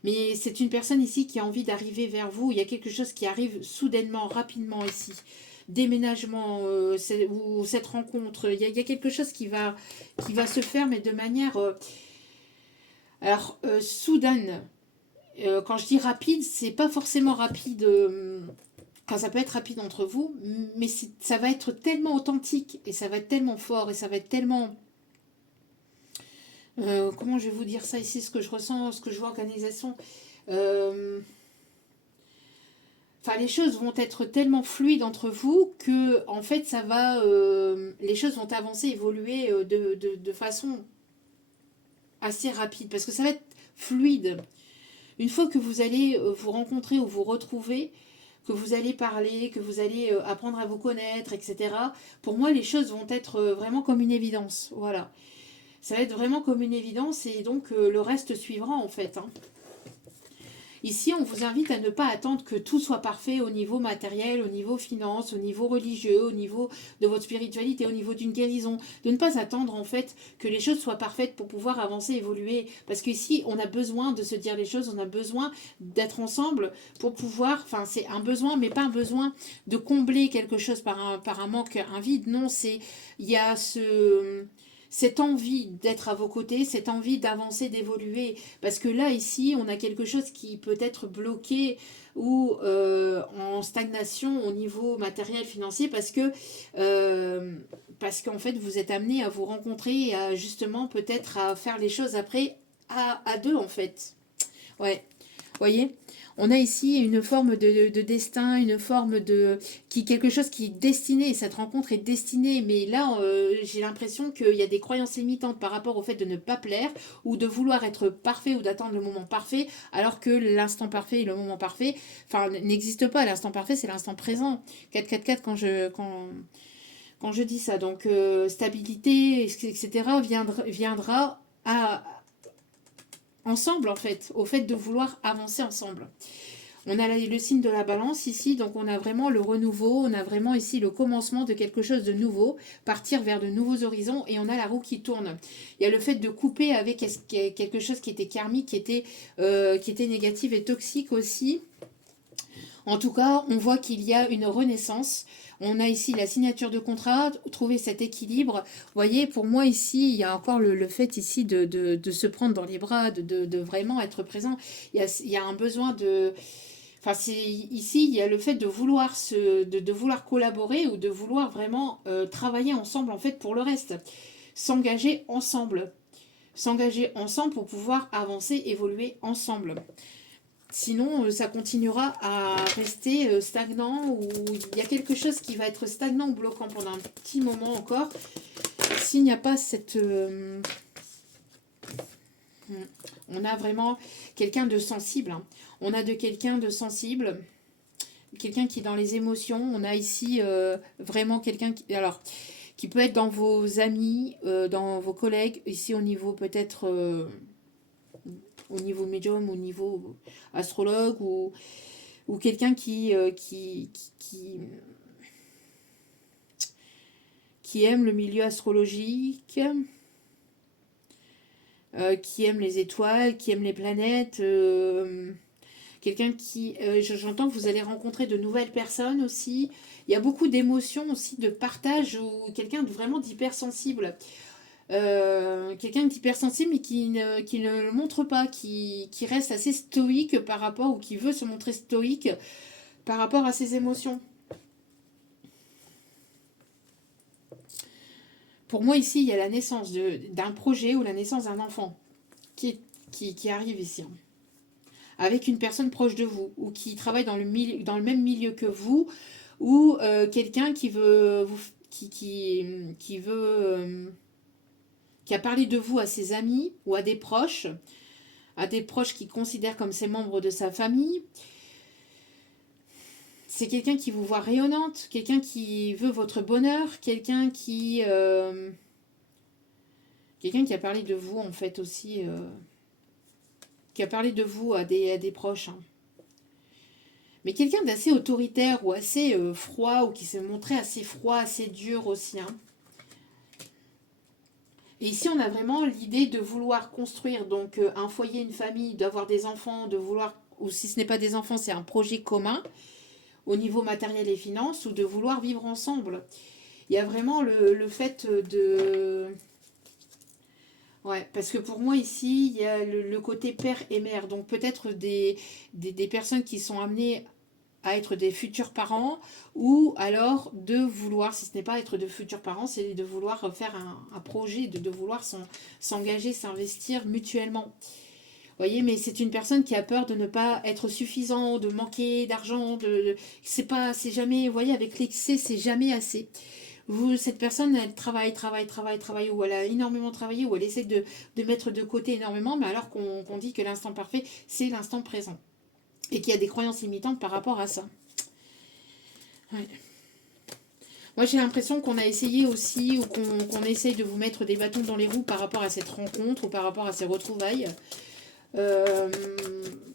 Mais c'est une personne ici qui a envie d'arriver vers vous. Il y a quelque chose qui arrive soudainement, rapidement ici. Déménagement ou cette rencontre. Il y a quelque chose qui va se faire, mais de manière soudaine. Quand je dis rapide, c'est pas forcément rapide. Enfin, ça peut être rapide entre vous, mais ça va être tellement authentique et ça va être tellement fort et ça va être tellement... comment je vais vous dire ça ici, ce que je ressens, ce que je vois, organisation. Enfin, les choses vont être tellement fluides entre vous que, en fait, les choses vont avancer, évoluer de façon assez rapide parce que ça va être fluide. Une fois que vous allez vous rencontrer ou vous retrouver, que vous allez parler, que vous allez apprendre à vous connaître, etc. Pour moi, les choses vont être vraiment comme une évidence. Voilà. Ça va être vraiment comme une évidence et donc le reste suivra en fait, hein. Ici, on vous invite à ne pas attendre que tout soit parfait au niveau matériel, au niveau finance, au niveau religieux, au niveau de votre spiritualité, au niveau d'une guérison. De ne pas attendre en fait que les choses soient parfaites pour pouvoir avancer, évoluer. Parce qu'ici, on a besoin de se dire les choses, on a besoin d'être ensemble pour pouvoir... Enfin, c'est un besoin, mais pas un besoin de combler quelque chose par un manque, un vide. Non, il y a cette envie d'être à vos côtés, cette envie d'avancer, d'évoluer. Parce que là, ici, on a quelque chose qui peut être bloqué ou en stagnation au niveau matériel, financier, parce qu'en fait, vous êtes amené à vous rencontrer et justement peut-être à faire les choses après à deux, en fait. Ouais. Voyez, on a ici une forme de destin, une forme de quelque chose qui est destiné. Cette rencontre est destinée, mais là, j'ai l'impression qu'il y a des croyances limitantes par rapport au fait de ne pas plaire ou de vouloir être parfait ou d'attendre le moment parfait, alors que l'instant parfait et le moment parfait, enfin, n'existe pas. L'instant parfait, c'est l'instant présent. 4 quand je dis ça. Donc, stabilité, etc., viendra ensemble, en fait, au fait de vouloir avancer ensemble. On a le signe de la balance ici, donc on a vraiment le renouveau, on a vraiment ici le commencement de quelque chose de nouveau, partir vers de nouveaux horizons, et on a la roue qui tourne. Il y a le fait de couper avec quelque chose qui était karmique, qui était négatif et toxique aussi. En tout cas, on voit qu'il y a une renaissance. On a ici la signature de contrat, trouver cet équilibre. Vous voyez, pour moi ici, il y a encore le fait ici de se prendre dans les bras, de vraiment être présent. Il y a un besoin de... Enfin, ici, il y a le fait de vouloir, de vouloir collaborer ou de vouloir vraiment travailler ensemble en fait pour le reste. S'engager ensemble. S'engager ensemble pour pouvoir avancer, évoluer ensemble. Sinon, ça continuera à rester stagnant ou il y a quelque chose qui va être stagnant ou bloquant pendant un petit moment encore. S'il n'y a pas cette... on a vraiment quelqu'un de sensible. Hein. On a de quelqu'un de sensible, quelqu'un qui est dans les émotions. On a ici vraiment quelqu'un qui... Alors, qui peut être dans vos amis, dans vos collègues, ici au niveau peut-être... au niveau médium, au niveau astrologue ou quelqu'un qui aime le milieu astrologique, qui aime les étoiles, qui aime les planètes, quelqu'un qui... j'entends que vous allez rencontrer de nouvelles personnes aussi. Il y a beaucoup d'émotions aussi, de partage, ou quelqu'un de vraiment d'hypersensible. Quelqu'un d'hypersensible mais qui ne le montre pas, qui reste assez stoïque par rapport, ou qui veut se montrer stoïque par rapport à ses émotions. Pour moi ici, il y a la naissance d'un projet ou la naissance d'un enfant qui arrive ici. Avec une personne proche de vous ou qui travaille dans le même milieu que vous ou quelqu'un qui veut qui veut qui a parlé de vous à ses amis ou à des proches qu'il considère comme ses membres de sa famille. C'est quelqu'un qui vous voit rayonnante, quelqu'un qui veut votre bonheur, quelqu'un qui a parlé de vous en fait aussi, qui a parlé de vous à des proches. Hein. Mais quelqu'un d'assez autoritaire ou assez froid, ou qui s'est montré assez froid, assez dur aussi. Hein. Et ici, on a vraiment l'idée de vouloir construire donc un foyer, une famille, d'avoir des enfants, de vouloir, ou si ce n'est pas des enfants, c'est un projet commun au niveau matériel et finance, ou de vouloir vivre ensemble. Il y a vraiment le fait de... Ouais, parce que pour moi ici, il y a le côté père et mère. Donc peut-être des personnes qui sont amenées à être des futurs parents, ou alors de vouloir, si ce n'est pas être de futurs parents, c'est de vouloir faire un projet, de vouloir s'engager, s'investir mutuellement. Vous voyez, mais c'est une personne qui a peur de ne pas être suffisant, de manquer d'argent, c'est jamais, vous voyez, avec l'excès, c'est jamais assez. Cette personne, elle travaille, ou elle a énormément travaillé, ou elle essaie de mettre de côté énormément, mais alors qu'on dit que l'instant parfait, c'est l'instant présent. Et qu'il y a des croyances limitantes par rapport à ça. Ouais. Moi, j'ai l'impression qu'on a essayé aussi, ou qu'on essaye de vous mettre des bâtons dans les roues par rapport à cette rencontre, ou par rapport à ces retrouvailles.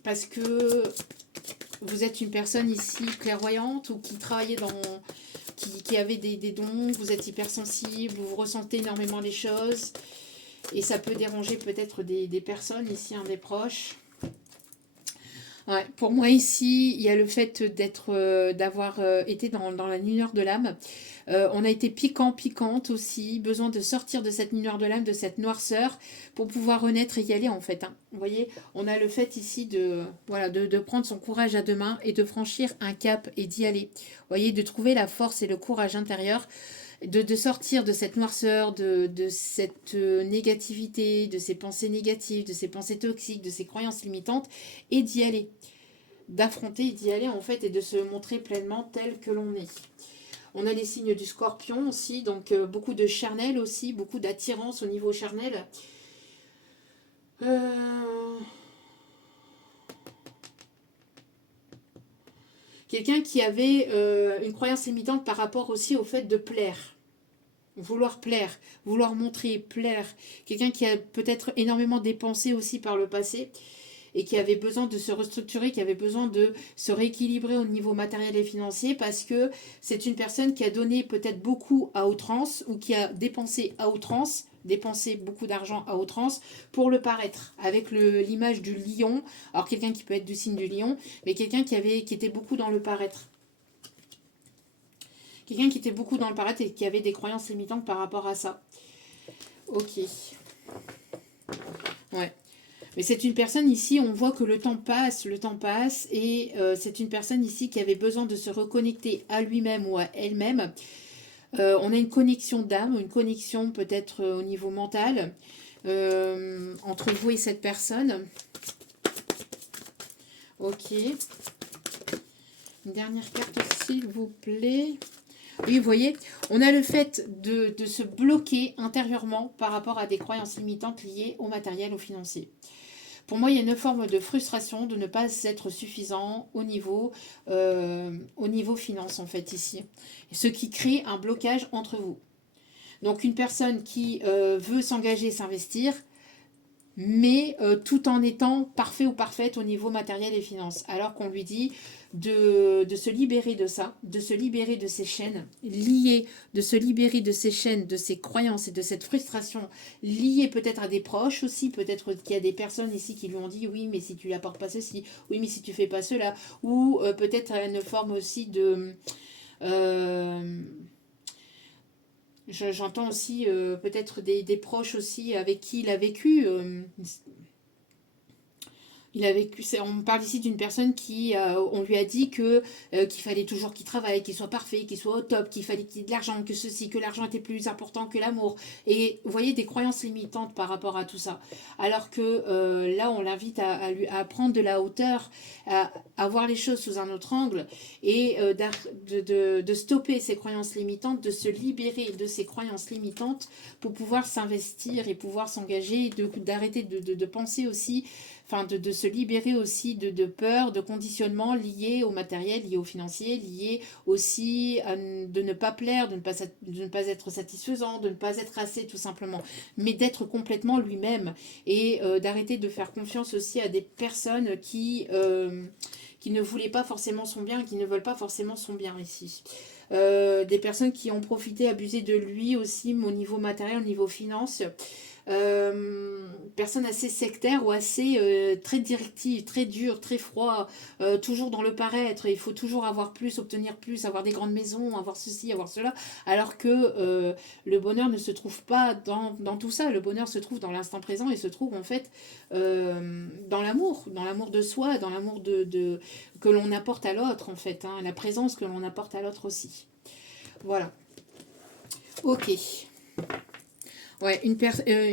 Parce que vous êtes une personne ici clairvoyante, ou qui travaillait qui avait des dons, vous êtes hypersensible, vous ressentez énormément les choses, et ça peut déranger peut-être des personnes ici, des proches. Ouais, pour moi ici, il y a le fait d'avoir été dans la nuit noire de l'âme. On a été piquante aussi, besoin de sortir de cette nuit noire de l'âme, de cette noirceur, pour pouvoir renaître et y aller en fait. Hein. Vous voyez, on a le fait ici de prendre son courage à deux mains et de franchir un cap et d'y aller. Vous voyez, de trouver la force et le courage intérieur de sortir de cette noirceur, de cette négativité, de ces pensées négatives, de ces pensées toxiques, de ces croyances limitantes, et d'y aller. D'affronter, d'y aller en fait, et de se montrer pleinement tel que l'on est. On a les signes du scorpion aussi, donc beaucoup de charnel aussi, beaucoup d'attirance au niveau charnel. Quelqu'un qui avait une croyance limitante par rapport aussi au fait de plaire. Vouloir plaire, vouloir montrer, plaire. Quelqu'un qui a peut-être énormément dépensé aussi par le passé et qui avait besoin de se restructurer, qui avait besoin de se rééquilibrer au niveau matériel et financier parce que c'est une personne qui a donné peut-être beaucoup à outrance ou qui a dépensé à outrance, dépensé beaucoup d'argent à outrance pour le paraître, avec l'image du lion. Alors quelqu'un qui peut être du signe du lion, mais quelqu'un qui était beaucoup dans le paraître. Quelqu'un qui était beaucoup dans le paraître et qui avait des croyances limitantes par rapport à ça. Ok. Ouais. Mais c'est une personne ici, on voit que le temps passe, et c'est une personne ici qui avait besoin de se reconnecter à lui-même ou à elle-même. On a une connexion d'âme, une connexion peut-être au niveau mental entre vous et cette personne. Ok. Une dernière carte, s'il vous plaît. Oui, vous voyez, on a le fait de se bloquer intérieurement par rapport à des croyances limitantes liées au matériel, au financier. Pour moi, il y a une forme de frustration de ne pas être suffisant au niveau finance, en fait, ici. Ce qui crée un blocage entre vous. Donc, une personne qui veut s'engager, s'investir, mais tout en étant parfait ou parfaite au niveau matériel et finance. Alors qu'on lui dit de se libérer de ça, de se libérer de ces chaînes liées, de se libérer de ces chaînes, de ces croyances et de cette frustration liée peut-être à des proches aussi, peut-être qu'il y a des personnes ici qui lui ont dit oui mais si tu n'apportes pas ceci, oui mais si tu fais pas cela, ou peut-être une forme aussi de... J'entends aussi peut-être des proches aussi avec qui il a vécu. Il a vécu, on parle ici d'une personne qui, on lui a dit que qu'il fallait toujours qu'il travaille, qu'il soit parfait, qu'il soit au top, qu'il fallait qu'il y ait de l'argent, que ceci, que l'argent était plus important que l'amour. Et vous voyez des croyances limitantes par rapport à tout ça. Alors que là, on l'invite à prendre de la hauteur, à voir les choses sous un autre angle et de stopper ces croyances limitantes, de se libérer de ces croyances limitantes pour pouvoir s'investir et pouvoir s'engager, d'arrêter de penser aussi. Enfin, de se libérer aussi de peurs, de conditionnements liés au matériel, liés au financier, liés aussi à de ne pas plaire, de ne pas être satisfaisant, de ne pas être assez tout simplement, mais d'être complètement lui-même et d'arrêter de faire confiance aussi à des personnes qui ne voulaient pas forcément son bien, qui ne veulent pas forcément son bien ici. Des personnes qui ont profité, abusé de lui aussi au niveau matériel, au niveau finance. Personne assez sectaire ou assez très directive, très dure, très froid, toujours dans le paraître, il faut toujours avoir plus, obtenir plus, avoir des grandes maisons, avoir ceci, avoir cela, alors que le bonheur ne se trouve pas dans tout ça, le bonheur se trouve dans l'instant présent et se trouve en fait dans l'amour de soi, dans l'amour que l'on apporte à l'autre en fait, hein, la présence que l'on apporte à l'autre aussi. Voilà. Ok. Ouais, une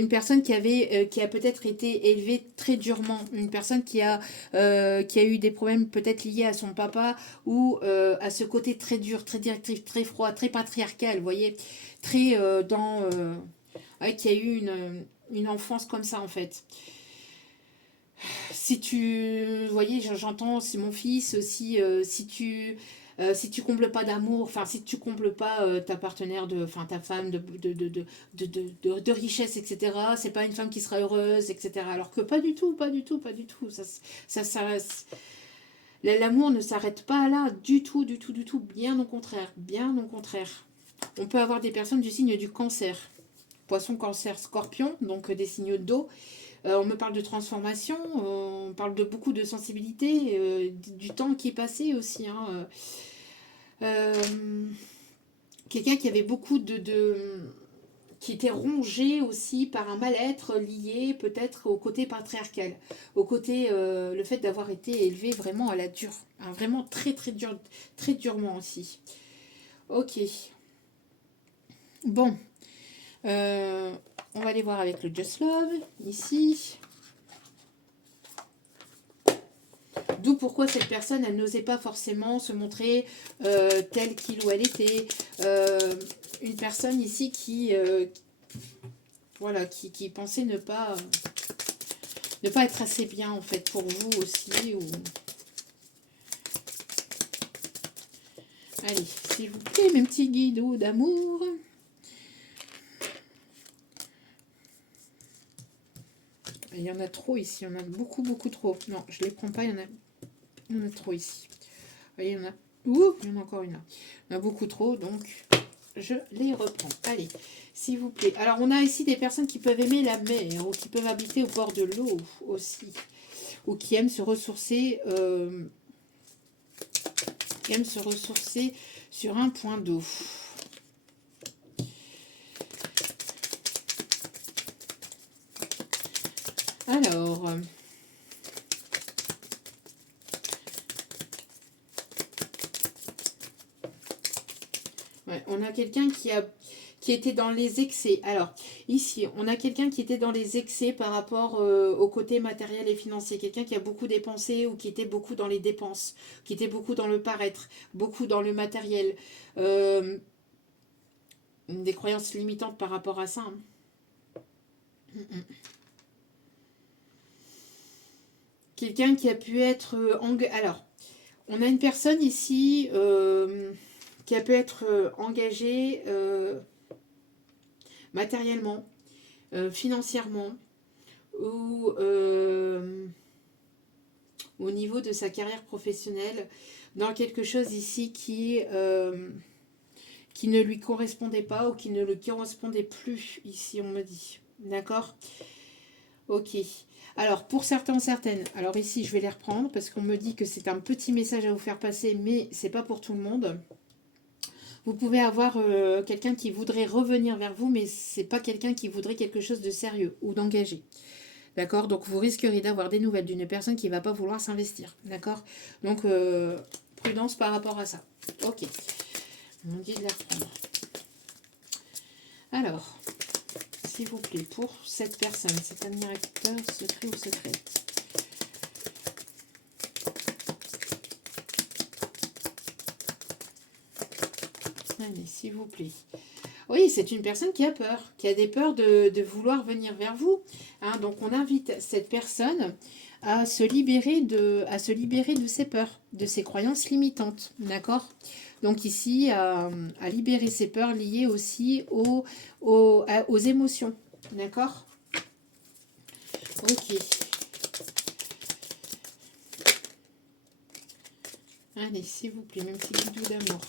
personne qui a peut-être été élevée très durement, une personne qui a eu des problèmes peut-être liés à son papa ou à ce côté très dur, très directif, très froid, très patriarcal, vous voyez, très ouais, qui a eu une enfance comme ça en fait. Si tu, vous voyez, j'entends, c'est mon fils, si tu combles pas d'amour, enfin si tu combles pas ta partenaire, enfin ta femme de richesse, etc., c'est pas une femme qui sera heureuse, etc. Alors que pas du tout, pas du tout, pas du tout. Ça, l'amour ne s'arrête pas là, du tout, du tout, du tout. Bien au contraire, bien au contraire. On peut avoir des personnes du signe du cancer. Poisson, cancer, scorpion, donc des signes d'eau. On me parle de transformation, on parle de beaucoup de sensibilité, du temps qui est passé aussi. Hein, quelqu'un qui avait beaucoup qui était rongé aussi par un mal-être lié peut-être au côté patriarcal, au côté le fait d'avoir été élevé vraiment à la dure, hein, vraiment très très dur, très durement aussi. Ok. Bon, on va aller voir avec le Just Love, ici. D'où pourquoi cette personne, elle n'osait pas forcément se montrer telle qu'il ou elle était. Une personne ici qui, voilà, qui pensait ne pas être assez bien, en fait, pour vous aussi. Ou... Allez, s'il vous plaît, mes petits guidots d'amour. Il y en a trop ici, il y en a beaucoup, beaucoup trop. Non, je ne les prends pas, il y en a trop ici. Vous voyez, il y en a... Ouh, il y en a encore une là. Il y en a beaucoup trop, donc je les reprends. Allez, s'il vous plaît. Alors, on a ici des personnes qui peuvent aimer la mer ou qui peuvent habiter au bord de l'eau aussi. Ou qui aiment se ressourcer... qui aiment se ressourcer sur un point d'eau. Alors, ouais, on a quelqu'un qui était dans les excès. Alors, ici, on a quelqu'un qui était dans les excès par rapport au côté matériel et financier. Quelqu'un qui a beaucoup dépensé ou qui était beaucoup dans les dépenses, qui était beaucoup dans le paraître, beaucoup dans le matériel. Des croyances limitantes par rapport à ça. Hein. Quelqu'un qui a pu être... alors, on a une personne ici qui a pu être engagée matériellement, financièrement, ou au niveau de sa carrière professionnelle, dans quelque chose ici qui ne lui correspondait pas ou qui ne le correspondait plus, ici on me dit. D'accord ? Ok. Alors, pour certains, certaines, alors ici, je vais les reprendre parce qu'on me dit que c'est un petit message à vous faire passer, mais c'est pas pour tout le monde. Vous pouvez avoir quelqu'un qui voudrait revenir vers vous, mais c'est pas quelqu'un qui voudrait quelque chose de sérieux ou d'engagé. D'accord? Donc, vous risqueriez d'avoir des nouvelles d'une personne qui ne va pas vouloir s'investir. D'accord? Donc, prudence par rapport à ça. Ok. On dit de la reprendre. Alors... s'il vous plaît, pour cette personne, cet admirateur secret ou secrète. Allez, s'il vous plaît. Oui, c'est une personne qui a peur, qui a des peurs de vouloir venir vers vous. Hein, donc, on invite cette personne à se libérer de ses peurs, de ses croyances limitantes. D'accord ? Donc ici, à libérer ses peurs liées aussi aux émotions. D'accord ? Ok. Allez, s'il vous plaît, même petit guidou d'amour.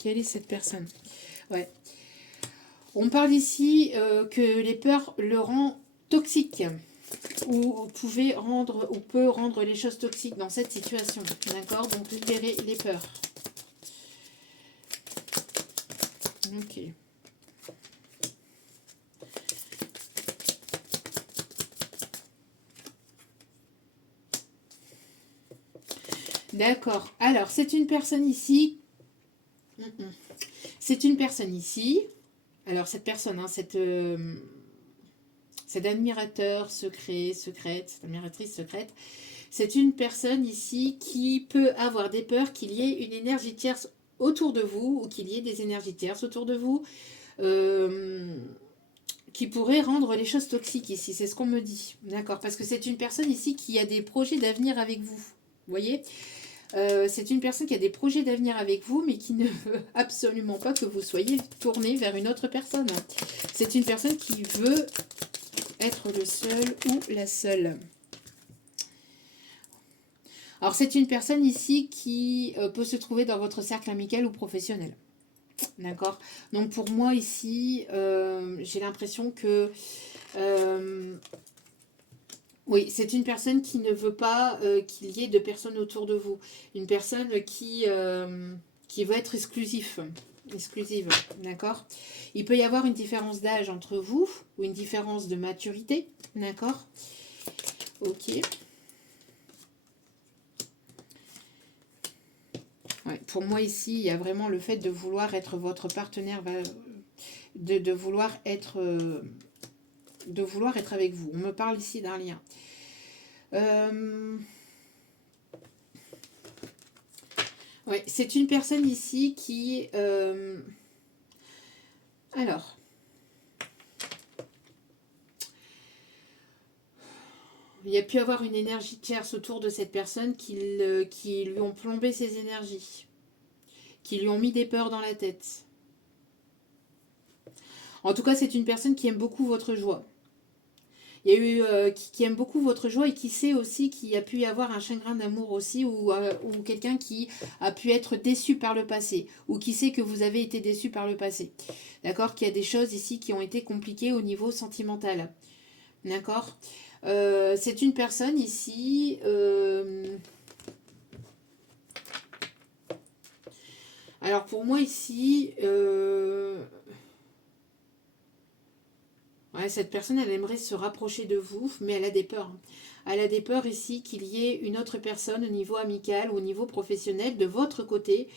Quelle est cette personne? Ouais. On parle ici que les peurs le rendent toxique. Ou peut rendre les choses toxiques dans cette situation. D'accord? Donc libérer les peurs. Ok. D'accord. Alors, c'est une personne ici. C'est une personne ici. Alors, cette personne, hein, cet admirateur secrète, cette admiratrice secrète, c'est une personne ici qui peut avoir des peurs qu'il y ait une énergie tierce autour de vous ou qu'il y ait des énergies tierces autour de vous qui pourraient rendre les choses toxiques ici. C'est ce qu'on me dit. D'accord? Parce que c'est une personne ici qui a des projets d'avenir avec vous. Vous voyez? C'est une personne qui a des projets d'avenir avec vous, mais qui ne veut absolument pas que vous soyez tourné vers une autre personne. C'est une personne qui veut être le seul ou la seule. Alors, c'est une personne ici qui peut se trouver dans votre cercle amical ou professionnel. D'accord? Donc, pour moi, ici, j'ai l'impression que... oui, c'est une personne qui ne veut pas qu'il y ait de personnes autour de vous. Une personne qui veut être exclusive, d'accord? Il peut y avoir une différence d'âge entre vous, ou une différence de maturité, d'accord? Ok. Ouais. Ouais, pour moi ici, il y a vraiment le fait de vouloir être votre partenaire, de vouloir être avec vous. On me parle ici d'un lien. Ouais, c'est une personne ici qui... alors, il y a pu avoir une énergie tierce autour de cette personne qui lui ont plombé ses énergies, qui lui ont mis des peurs dans la tête. En tout cas, c'est une personne qui aime beaucoup votre joie. Il y a eu qui aime beaucoup votre joie et qui sait aussi qu'il y a pu y avoir un chagrin d'amour aussi ou quelqu'un qui a pu être déçu par le passé ou qui sait que vous avez été déçu par le passé. D'accord? Qu'il y a des choses ici qui ont été compliquées au niveau sentimental. D'accord? C'est une personne ici... alors pour moi ici... ouais, cette personne, elle aimerait se rapprocher de vous, mais elle a des peurs. Elle a des peurs ici qu'il y ait une autre personne au niveau amical ou au niveau professionnel de votre côté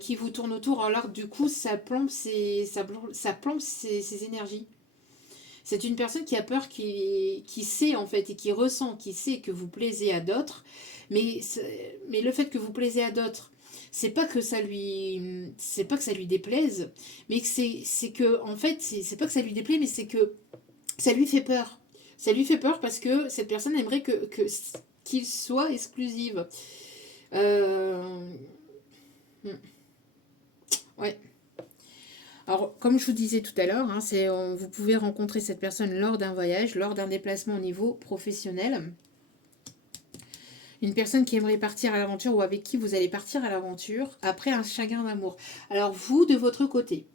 qui vous tourne autour. Alors du coup, ça plombe ses énergies. C'est une personne qui a peur, qui sait en fait et qui ressent, qui sait que vous plaisez à d'autres, mais le fait que vous plaisez à d'autres, c'est pas que ça lui déplaise, mais que c'est que en fait c'est pas que ça lui déplaît, mais c'est que ça lui fait peur. Ça lui fait peur parce que cette personne aimerait qu'il soit exclusive. Euh, hmm, ouais. Alors, comme je vous disais tout à l'heure, hein, vous pouvez rencontrer cette personne lors d'un voyage, lors d'un déplacement au niveau professionnel. Une personne qui aimerait partir à l'aventure ou avec qui vous allez partir à l'aventure après un chagrin d'amour. Alors, vous, de votre côté,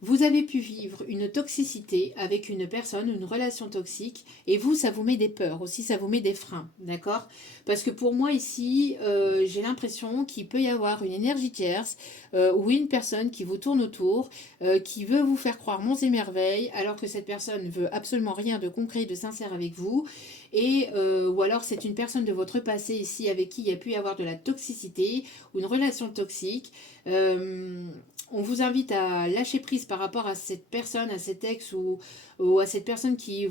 vous avez pu vivre une toxicité avec une personne, une relation toxique, et vous, ça vous met des peurs aussi, ça vous met des freins, d'accord? Parce que pour moi ici, j'ai l'impression qu'il peut y avoir une énergie tierce ou une personne qui vous tourne autour, qui veut vous faire croire monts et merveilles, alors que cette personne veut absolument rien de concret, de sincère avec vous, ou alors c'est une personne de votre passé ici avec qui il y a pu y avoir de la toxicité ou une relation toxique. On vous invite à lâcher prise par rapport à cette personne, à cet ex ou à cette personne qui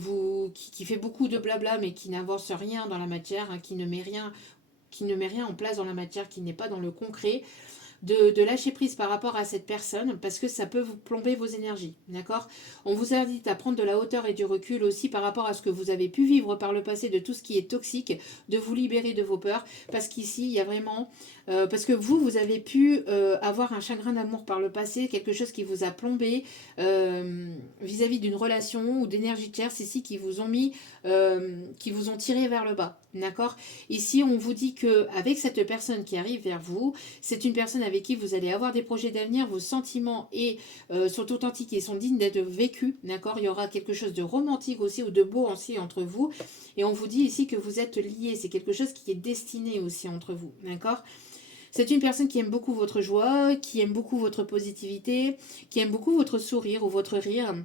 fait beaucoup de blabla mais qui n'avance rien dans la matière, hein, qui ne met rien en place dans la matière, qui n'est pas dans le concret. De lâcher prise par rapport à cette personne parce que ça peut vous plomber vos énergies, d'accord? On vous invite à prendre de la hauteur et du recul aussi par rapport à ce que vous avez pu vivre par le passé, de tout ce qui est toxique, de vous libérer de vos peurs, parce qu'ici, il y a vraiment... parce que vous avez pu avoir un chagrin d'amour par le passé, quelque chose qui vous a plombé vis-à-vis d'une relation ou d'énergie tierce ici qui vous ont qui vous ont tiré vers le bas, d'accord? Ici, on vous dit que avec cette personne qui arrive vers vous, c'est une personne avec qui vous allez avoir des projets d'avenir, vos sentiments sont authentiques et sont dignes d'être vécus, d'accord? Il y aura quelque chose de romantique aussi ou de beau aussi entre vous. Et on vous dit ici que vous êtes liés, c'est quelque chose qui est destiné aussi entre vous, d'accord? C'est une personne qui aime beaucoup votre joie, qui aime beaucoup votre positivité, qui aime beaucoup votre sourire ou votre rire.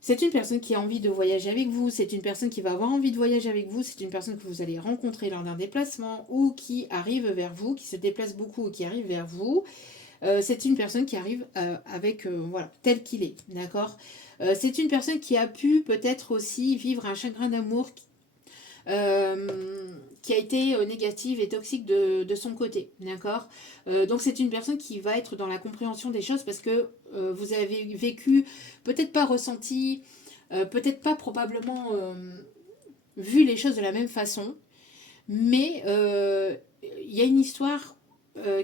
C'est une personne qui a envie de voyager avec vous, c'est une personne qui va avoir envie de voyager avec vous, c'est une personne que vous allez rencontrer lors d'un déplacement ou qui arrive vers vous, qui se déplace beaucoup ou qui arrive vers vous. C'est une personne qui arrive voilà, tel qu'il est, d'accord? C'est une personne qui a pu peut-être aussi vivre un chagrin d'amour qui a été négative et toxique de son côté, d'accord? Donc c'est une personne qui va être dans la compréhension des choses parce que vous avez vécu, peut-être pas ressenti, peut-être pas probablement vu les choses de la même façon, mais il y a une histoire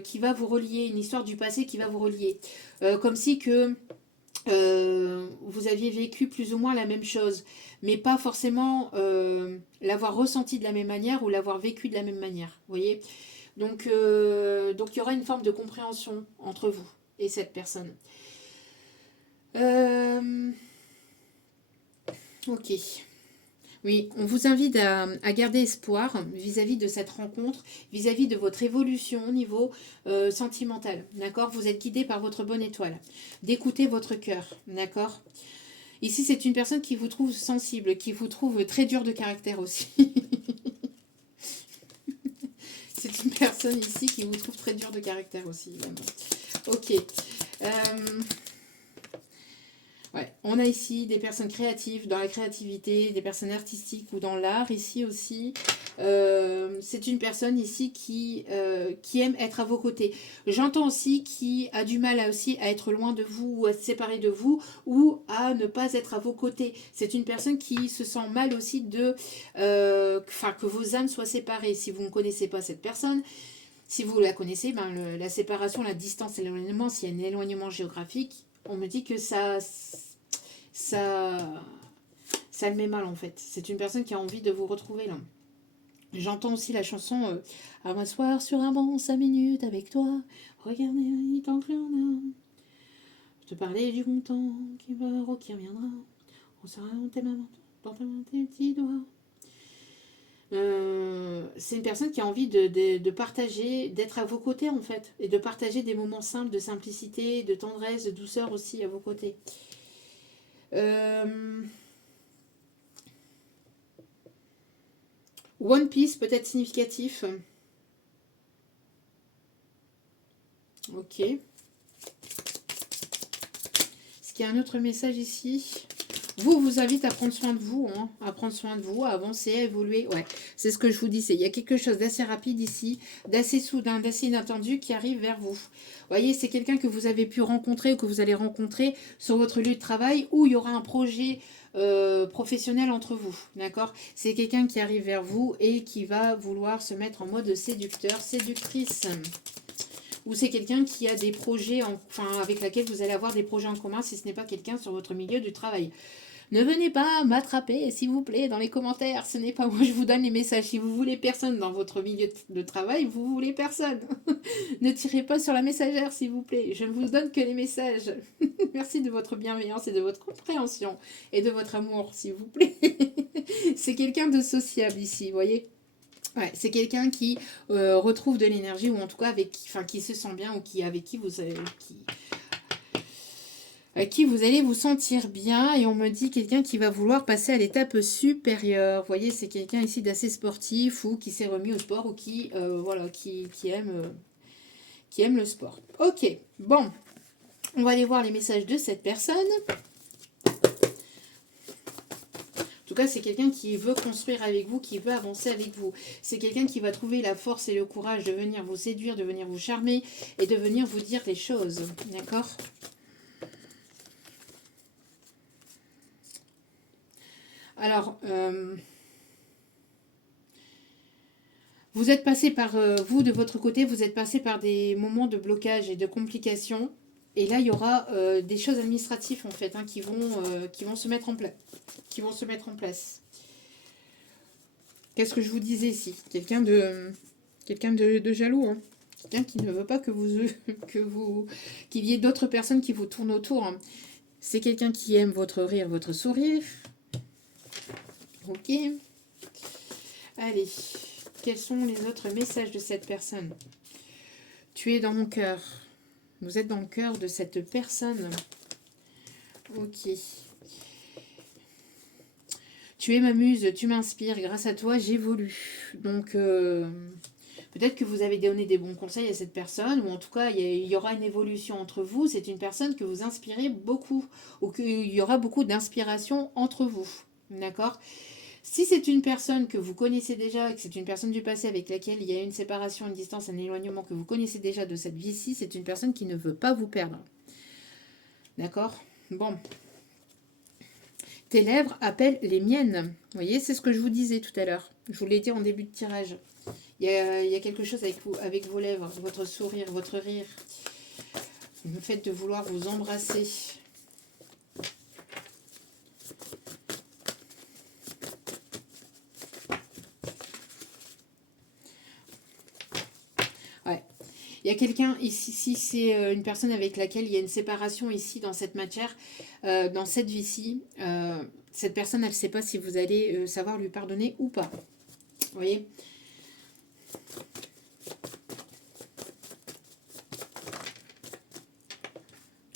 qui va vous relier, une histoire du passé qui va vous relier. Comme si que vous aviez vécu plus ou moins la même chose, mais pas forcément l'avoir ressenti de la même manière ou l'avoir vécu de la même manière. Vous voyez? Donc il y aura une forme de compréhension entre vous et cette personne. Ok. Oui, on vous invite à garder espoir vis-à-vis de cette rencontre, vis-à-vis de votre évolution au niveau sentimental. D'accord? Vous êtes guidé par votre bonne étoile. D'écouter votre cœur. D'accord? Ici, c'est une personne qui vous trouve sensible, qui vous trouve très dur de caractère aussi. C'est une personne personne ici qui vous trouve très dur de caractère aussi, évidemment. Ok. Ouais, on a ici des personnes créatives, dans la créativité, des personnes artistiques ou dans l'art ici aussi. C'est une personne ici qui aime être à vos côtés. J'entends aussi qui a du mal aussi à être loin de vous ou à se séparer de vous ou à ne pas être à vos côtés. C'est une personne qui se sent mal aussi que vos âmes soient séparées. Si vous ne connaissez pas cette personne, si vous la connaissez, la séparation, la distance, l'éloignement, s'il y a un éloignement géographique, on me dit que ça le met mal en fait. C'est une personne qui a envie de vous retrouver là. J'entends aussi la chanson à m'asseoir sur un banc 5 minutes avec toi. Regardez tant que l'on a. Je te parlais du bon temps qui reviendra. On sera dans tes mains, dans tes petits doigts. C'est une personne qui a envie de partager, d'être à vos côtés en fait, et de partager des moments simples de simplicité, de tendresse, de douceur aussi à vos côtés. One Piece peut-être significatif. Ok. Est-ce qu'il y a un autre message ici ? Vous invite à prendre soin de vous, hein, à prendre soin de vous, à avancer, à évoluer. Ouais, c'est ce que je vous disais. Il y a quelque chose d'assez rapide ici, d'assez soudain, d'assez inattendu qui arrive vers vous. Vous voyez, c'est quelqu'un que vous avez pu rencontrer ou que vous allez rencontrer sur votre lieu de travail où il y aura un projet professionnel entre vous. D'accord ? C'est quelqu'un qui arrive vers vous et qui va vouloir se mettre en mode séducteur, séductrice. Ou c'est quelqu'un qui a des projets, avec laquelle vous allez avoir des projets en commun si ce n'est pas quelqu'un sur votre milieu du travail. Ne venez pas m'attraper, s'il vous plaît, dans les commentaires. Ce n'est pas moi, je vous donne les messages. Si vous voulez personne dans votre milieu de travail, vous voulez personne. Ne tirez pas sur la messagère, s'il vous plaît. Je ne vous donne que les messages. Merci de votre bienveillance et de votre compréhension et de votre amour, s'il vous plaît. C'est quelqu'un de sociable ici, vous voyez. Ouais, c'est quelqu'un qui retrouve de l'énergie ou en tout cas qui se sent bien ou avec qui vous allez vous sentir bien. Et on me dit quelqu'un qui va vouloir passer à l'étape supérieure. Vous voyez, c'est quelqu'un ici d'assez sportif ou qui s'est remis au sport ou qui aime le sport. Ok, bon, on va aller voir les messages de cette personne. En tout cas, c'est quelqu'un qui veut construire avec vous, qui veut avancer avec vous. C'est quelqu'un qui va trouver la force et le courage de venir vous séduire, de venir vous charmer et de venir vous dire les choses. D'accord ? Alors, vous êtes passé par, vous de votre côté, vous êtes passé par des moments de blocage et de complications. Et là, il y aura des choses administratives en fait qui vont se mettre en place. Qu'est-ce que je vous disais ici ? Quelqu'un de jaloux, hein. Quelqu'un qui ne veut pas qu'il y ait d'autres personnes qui vous tournent autour. Hein. C'est quelqu'un qui aime votre rire, votre sourire. Ok. Allez, quels sont les autres messages de cette personne ? Tu es dans mon cœur. Vous êtes dans le cœur de cette personne. Ok. Tu es ma muse, tu m'inspires, grâce à toi, j'évolue. Donc, peut-être que vous avez donné des bons conseils à cette personne, ou en tout cas, il y aura une évolution entre vous. C'est une personne que vous inspirez beaucoup, ou qu'il y aura beaucoup d'inspiration entre vous. D'accord ? Si c'est une personne que vous connaissez déjà, que c'est une personne du passé avec laquelle il y a une séparation, une distance, un éloignement que vous connaissez déjà de cette vie-ci, c'est une personne qui ne veut pas vous perdre. D'accord ? Bon. Tes lèvres appellent les miennes. Vous voyez, c'est ce que je vous disais tout à l'heure. Je vous l'ai dit en début de tirage. Il y a quelque chose avec vos lèvres, votre sourire, votre rire. Le fait de vouloir vous embrasser. Ouais. Il y a quelqu'un ici, si c'est une personne avec laquelle il y a une séparation ici dans cette matière, dans cette vie-ci, cette personne, elle ne sait pas si vous allez savoir lui pardonner ou pas. Vous voyez ?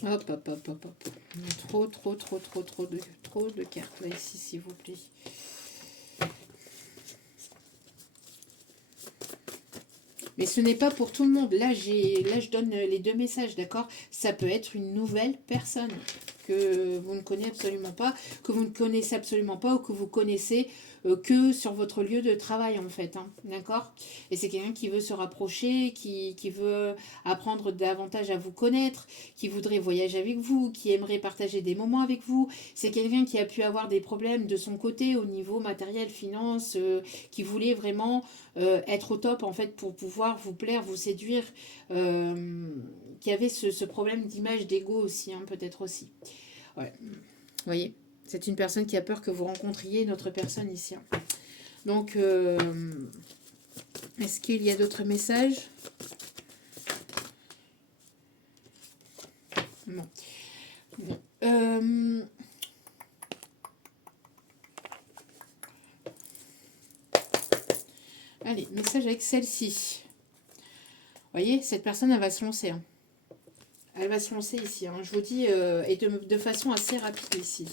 Hop, hop, hop, hop, hop. Trop de cartes là ici, s'il vous plaît. Mais ce n'est pas pour tout le monde. Là, je donne les deux messages, d'accord? Ça peut être une nouvelle personne que vous ne connaissez absolument pas, que vous ne connaissez absolument pas ou que vous connaissez que sur votre lieu de travail, en fait, hein, d'accord? Et c'est quelqu'un qui veut se rapprocher, qui veut apprendre davantage à vous connaître, qui voudrait voyager avec vous, qui aimerait partager des moments avec vous. C'est quelqu'un qui a pu avoir des problèmes de son côté au niveau matériel, finance, qui voulait vraiment être au top en fait pour pouvoir vous plaire, vous séduire, qui avait ce problème d'image, d'ego aussi, hein, peut-être aussi. Ouais. Vous voyez, c'est une personne qui a peur que vous rencontriez une autre personne ici. Hein. Donc, est-ce qu'il y a d'autres messages? Non. Bon. Allez, message avec celle-ci. Vous voyez, cette personne, elle va se lancer. Hein. Elle va se lancer ici. Hein. Je vous dis, et de façon assez rapide ici.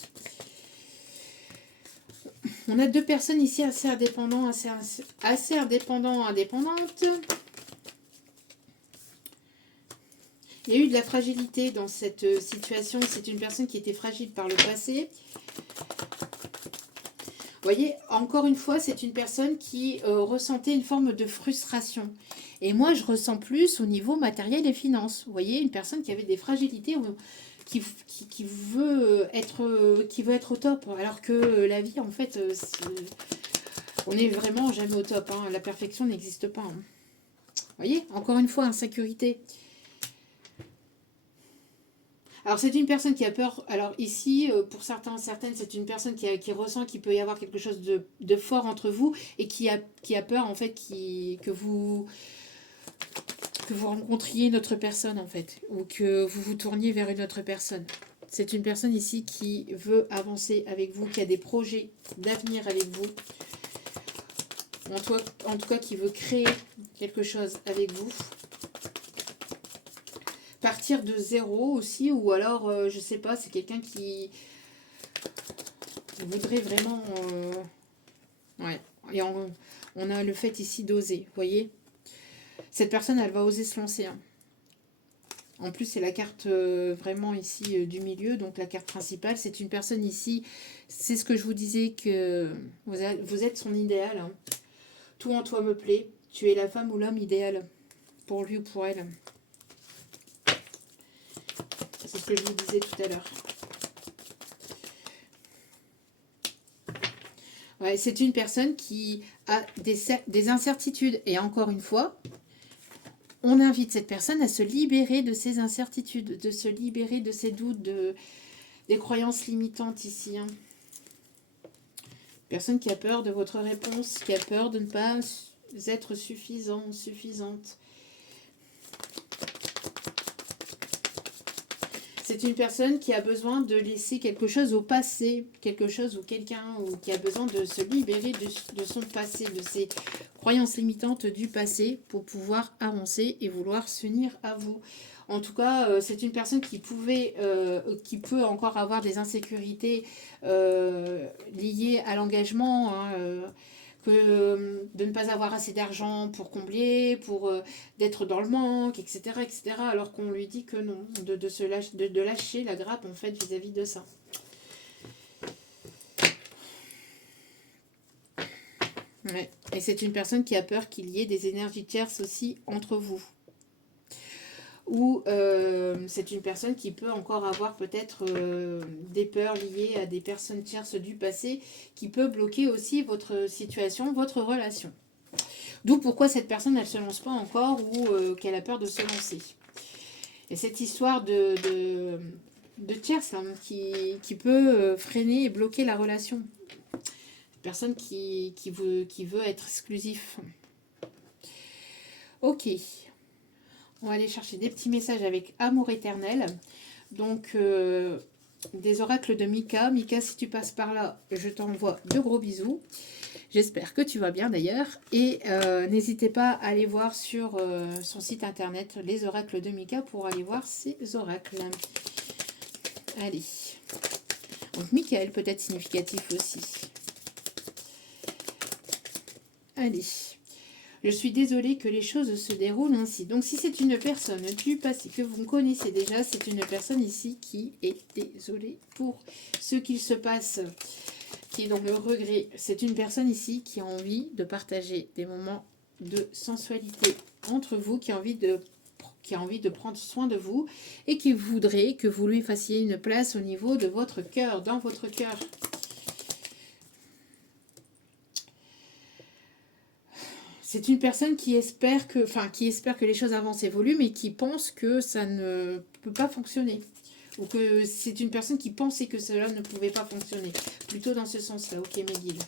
On a deux personnes ici assez indépendants, assez indépendantes. Il y a eu de la fragilité dans cette situation. C'est une personne qui était fragile par le passé. Vous voyez, encore une fois, c'est une personne qui ressentait une forme de frustration. Et moi, je ressens plus au niveau matériel et finance. Vous voyez, une personne qui avait des fragilités, qui veut être au top. Alors que la vie, en fait, on n'est vraiment jamais au top. Hein. La perfection n'existe pas. Hein. Vous voyez, encore une fois, insécurité. Alors, c'est une personne qui a peur. Alors, ici, pour certaines, c'est une personne qui ressent qu'il peut y avoir quelque chose de fort entre vous et qui a peur, en fait, que vous rencontriez une autre personne, en fait, ou que vous vous tourniez vers une autre personne. C'est une personne ici qui veut avancer avec vous, qui a des projets d'avenir avec vous. En tout cas, qui veut créer quelque chose avec vous. Partir de zéro aussi, ou alors, je sais pas, c'est quelqu'un qui voudrait vraiment... ouais, et on a le fait ici d'oser, vous voyez. Cette personne, elle va oser se lancer. Hein. En plus, c'est la carte vraiment ici du milieu, donc la carte principale. C'est une personne ici, c'est ce que je vous disais, que vous êtes son idéal. Hein. Tout en toi me plaît. Tu es la femme ou l'homme idéal pour lui ou pour elle. C'est ce que je vous disais tout à l'heure. Ouais, c'est une personne qui a des incertitudes. Et encore une fois, on invite cette personne à se libérer de ses incertitudes, de se libérer de ses doutes, des croyances limitantes ici. Hein. Personne qui a peur de votre réponse, qui a peur de ne pas être suffisant, suffisante. C'est une personne qui a besoin de laisser quelque chose au passé, quelque chose ou quelqu'un qui a besoin de se libérer de son passé, de ses croyances limitantes du passé pour pouvoir avancer et vouloir s'unir à vous. En tout cas, c'est une personne qui peut encore avoir des insécurités liées à l'engagement, hein, de ne pas avoir assez d'argent pour combler, d'être dans le manque, etc., etc., alors qu'on lui dit que non, de lâcher la grappe en fait vis-à-vis de ça. Ouais. Et c'est une personne qui a peur qu'il y ait des énergies tierces aussi entre vous. Ou c'est une personne qui peut encore avoir peut-être des peurs liées à des personnes tierces du passé qui peut bloquer aussi votre situation, votre relation. D'où pourquoi cette personne, elle ne se lance pas encore ou qu'elle a peur de se lancer. Et cette histoire de tierce hein, qui peut freiner et bloquer la relation. Personne qui veut être exclusif. Ok. On va aller chercher des petits messages avec amour éternel. Donc, des oracles de Mika. Mika, si tu passes par là, je t'envoie de gros bisous. J'espère que tu vas bien d'ailleurs. Et n'hésitez pas à aller voir sur son site internet les oracles de Mika pour aller voir ces oracles. Allez. Donc, Michael peut être significatif aussi. Allez. Je suis désolée que les choses se déroulent ainsi. Donc, si c'est une personne du passé que vous me connaissez déjà, c'est une personne ici qui est désolée pour ce qu'il se passe, qui est dans le regret. C'est une personne ici qui a envie de partager des moments de sensualité entre vous, qui a envie de prendre soin de vous et qui voudrait que vous lui fassiez une place au niveau de votre cœur, dans votre cœur. C'est une personne qui espère que les choses avancent, évoluent, mais qui pense que ça ne peut pas fonctionner. Ou que c'est une personne qui pensait que cela ne pouvait pas fonctionner. Plutôt dans ce sens-là. Ok, mes guides.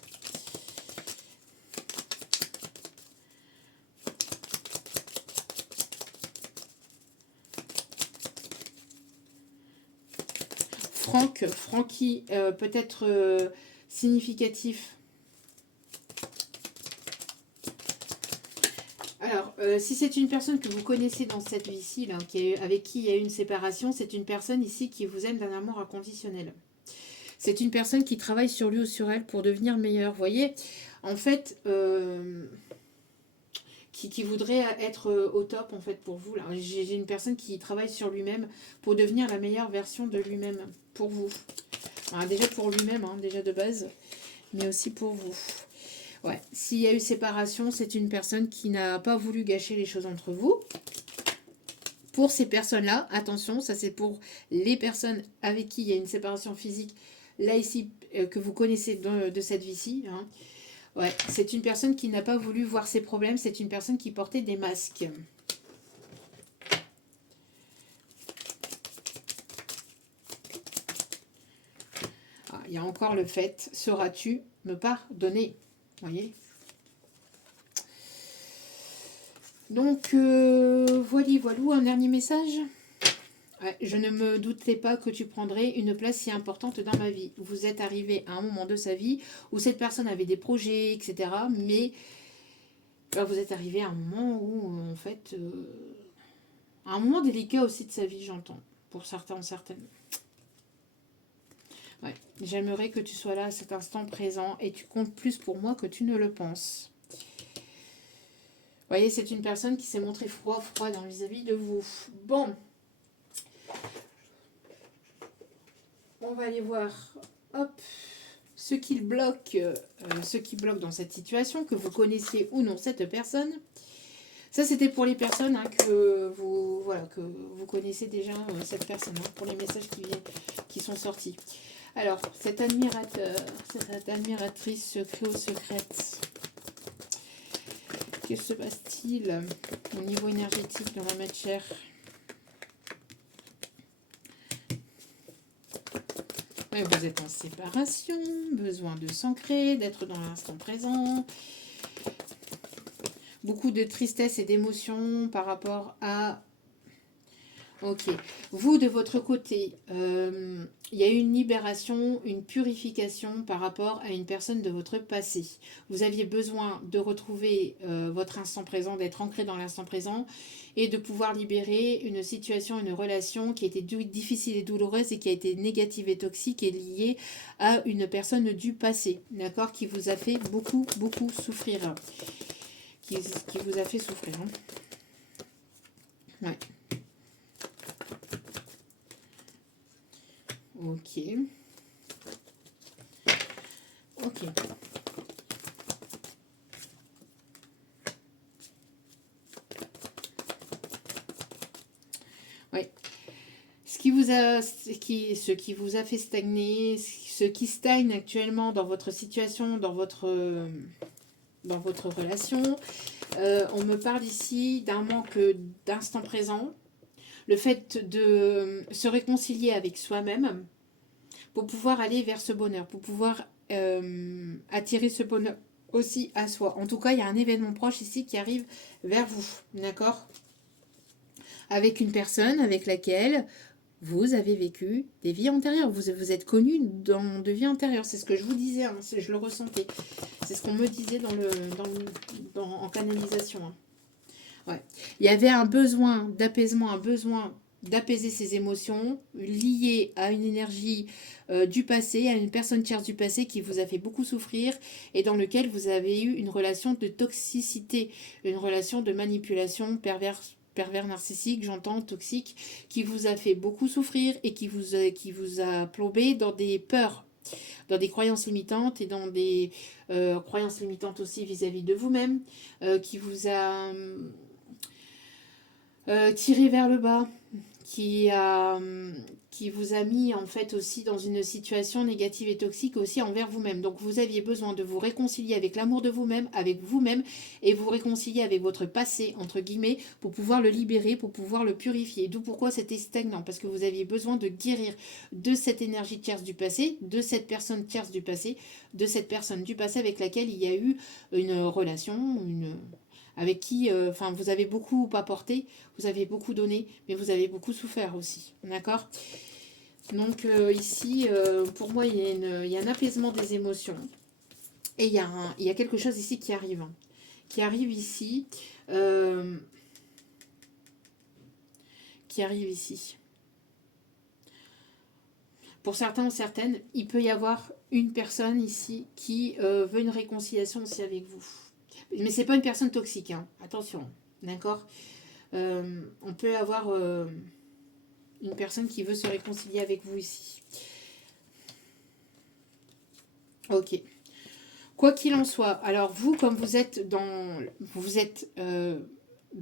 Francky, peut-être significatif. Alors, si c'est une personne que vous connaissez dans cette vie-ci, avec qui il y a eu une séparation, c'est une personne ici qui vous aime d'un amour inconditionnel. C'est une personne qui travaille sur lui ou sur elle pour devenir meilleure. Vous voyez, en fait, qui voudrait être au top, en fait, pour vous. J'ai une personne qui travaille sur lui-même pour devenir la meilleure version de lui-même, pour vous. Alors, déjà pour lui-même, déjà de base, mais aussi pour vous. Ouais, s'il y a eu séparation, c'est une personne qui n'a pas voulu gâcher les choses entre vous. Pour ces personnes-là, attention, ça c'est pour les personnes avec qui il y a une séparation physique, là ici, que vous connaissez de cette vie-ci. Ouais, c'est une personne qui n'a pas voulu voir ses problèmes, c'est une personne qui portait des masques. Il y a encore le fait, sauras-tu me pardonner? Vous voyez? Donc, voilou, un dernier message. Ouais, je ne me doutais pas que tu prendrais une place si importante dans ma vie. Vous êtes arrivé à un moment de sa vie où cette personne avait des projets, etc. Mais vous êtes arrivé à un moment où, en fait, à un moment délicat aussi de sa vie, j'entends, pour certains, certaines. Ouais, j'aimerais que tu sois là à cet instant présent et tu comptes plus pour moi que tu ne le penses. Vous voyez, c'est une personne qui s'est montrée froide vis-à-vis de vous. Bon. On va aller voir, hop, ce qui bloque dans cette situation, que vous connaissiez ou non cette personne. Ça, c'était pour les personnes que vous connaissez déjà cette personne, pour les messages qui sont sortis. Alors, cet admirateur, cette admiratrice secret ou secrète, que se passe-t-il au niveau énergétique dans la matière? Oui, vous êtes en séparation, besoin de s'ancrer, d'être dans l'instant présent. Beaucoup de tristesse et d'émotion par rapport à... Ok. Vous, de votre côté, il y a eu une libération, une purification par rapport à une personne de votre passé. Vous aviez besoin de retrouver votre instant présent, d'être ancré dans l'instant présent et de pouvoir libérer une situation, une relation qui était difficile et douloureuse et qui a été négative et toxique et liée à une personne du passé, d'accord, qui vous a fait beaucoup, beaucoup souffrir. Qui vous a fait souffrir. Ouais. Ok. Ok. Oui. Ce qui vous a fait stagner, ce qui stagne actuellement dans votre situation, dans votre relation, on me parle ici d'un manque d'instant présent, le fait de se réconcilier avec soi-même pour pouvoir aller vers ce bonheur, pour pouvoir attirer ce bonheur aussi à soi. En tout cas, il y a un événement proche ici qui arrive vers vous, d'accord? Avec une personne avec laquelle vous avez vécu des vies antérieures. Vous êtes connu dans de vies antérieures. C'est ce que je vous disais, je le ressentais. C'est ce qu'on me disait en canalisation. Ouais. Il y avait un besoin d'apaisement, un besoin d'apaiser ses émotions liées à une énergie du passé, à une personne tierce du passé qui vous a fait beaucoup souffrir et dans lequel vous avez eu une relation de toxicité, une relation de manipulation pervers narcissique, j'entends, toxique, qui vous a fait beaucoup souffrir et qui vous a plombé dans des peurs, dans des croyances limitantes et dans des croyances limitantes aussi vis-à-vis de vous-même, qui vous a tiré vers le bas, qui, a, qui vous a mis en fait aussi dans une situation négative et toxique aussi envers vous-même. Donc vous aviez besoin de vous réconcilier avec l'amour de vous-même, avec vous-même, et vous réconcilier avec votre passé, entre guillemets, pour pouvoir le libérer, pour pouvoir le purifier. D'où pourquoi c'était stagnant, parce que vous aviez besoin de guérir de cette énergie tierce du passé, de cette personne tierce du passé, de cette personne du passé avec laquelle il y a eu une relation, avec qui vous avez beaucoup apporté, vous avez beaucoup donné, mais vous avez beaucoup souffert aussi. D'accord? Donc ici, pour moi, il y a un apaisement des émotions. Et il y a quelque chose ici qui arrive. Qui arrive ici. Qui arrive ici. Pour certains ou certaines, il peut y avoir une personne ici qui veut une réconciliation aussi avec vous. Mais c'est pas une personne toxique, hein. Attention, d'accord? On peut avoir une personne qui veut se réconcilier avec vous ici. Ok. Quoi qu'il en soit, alors vous, comme vous êtes dans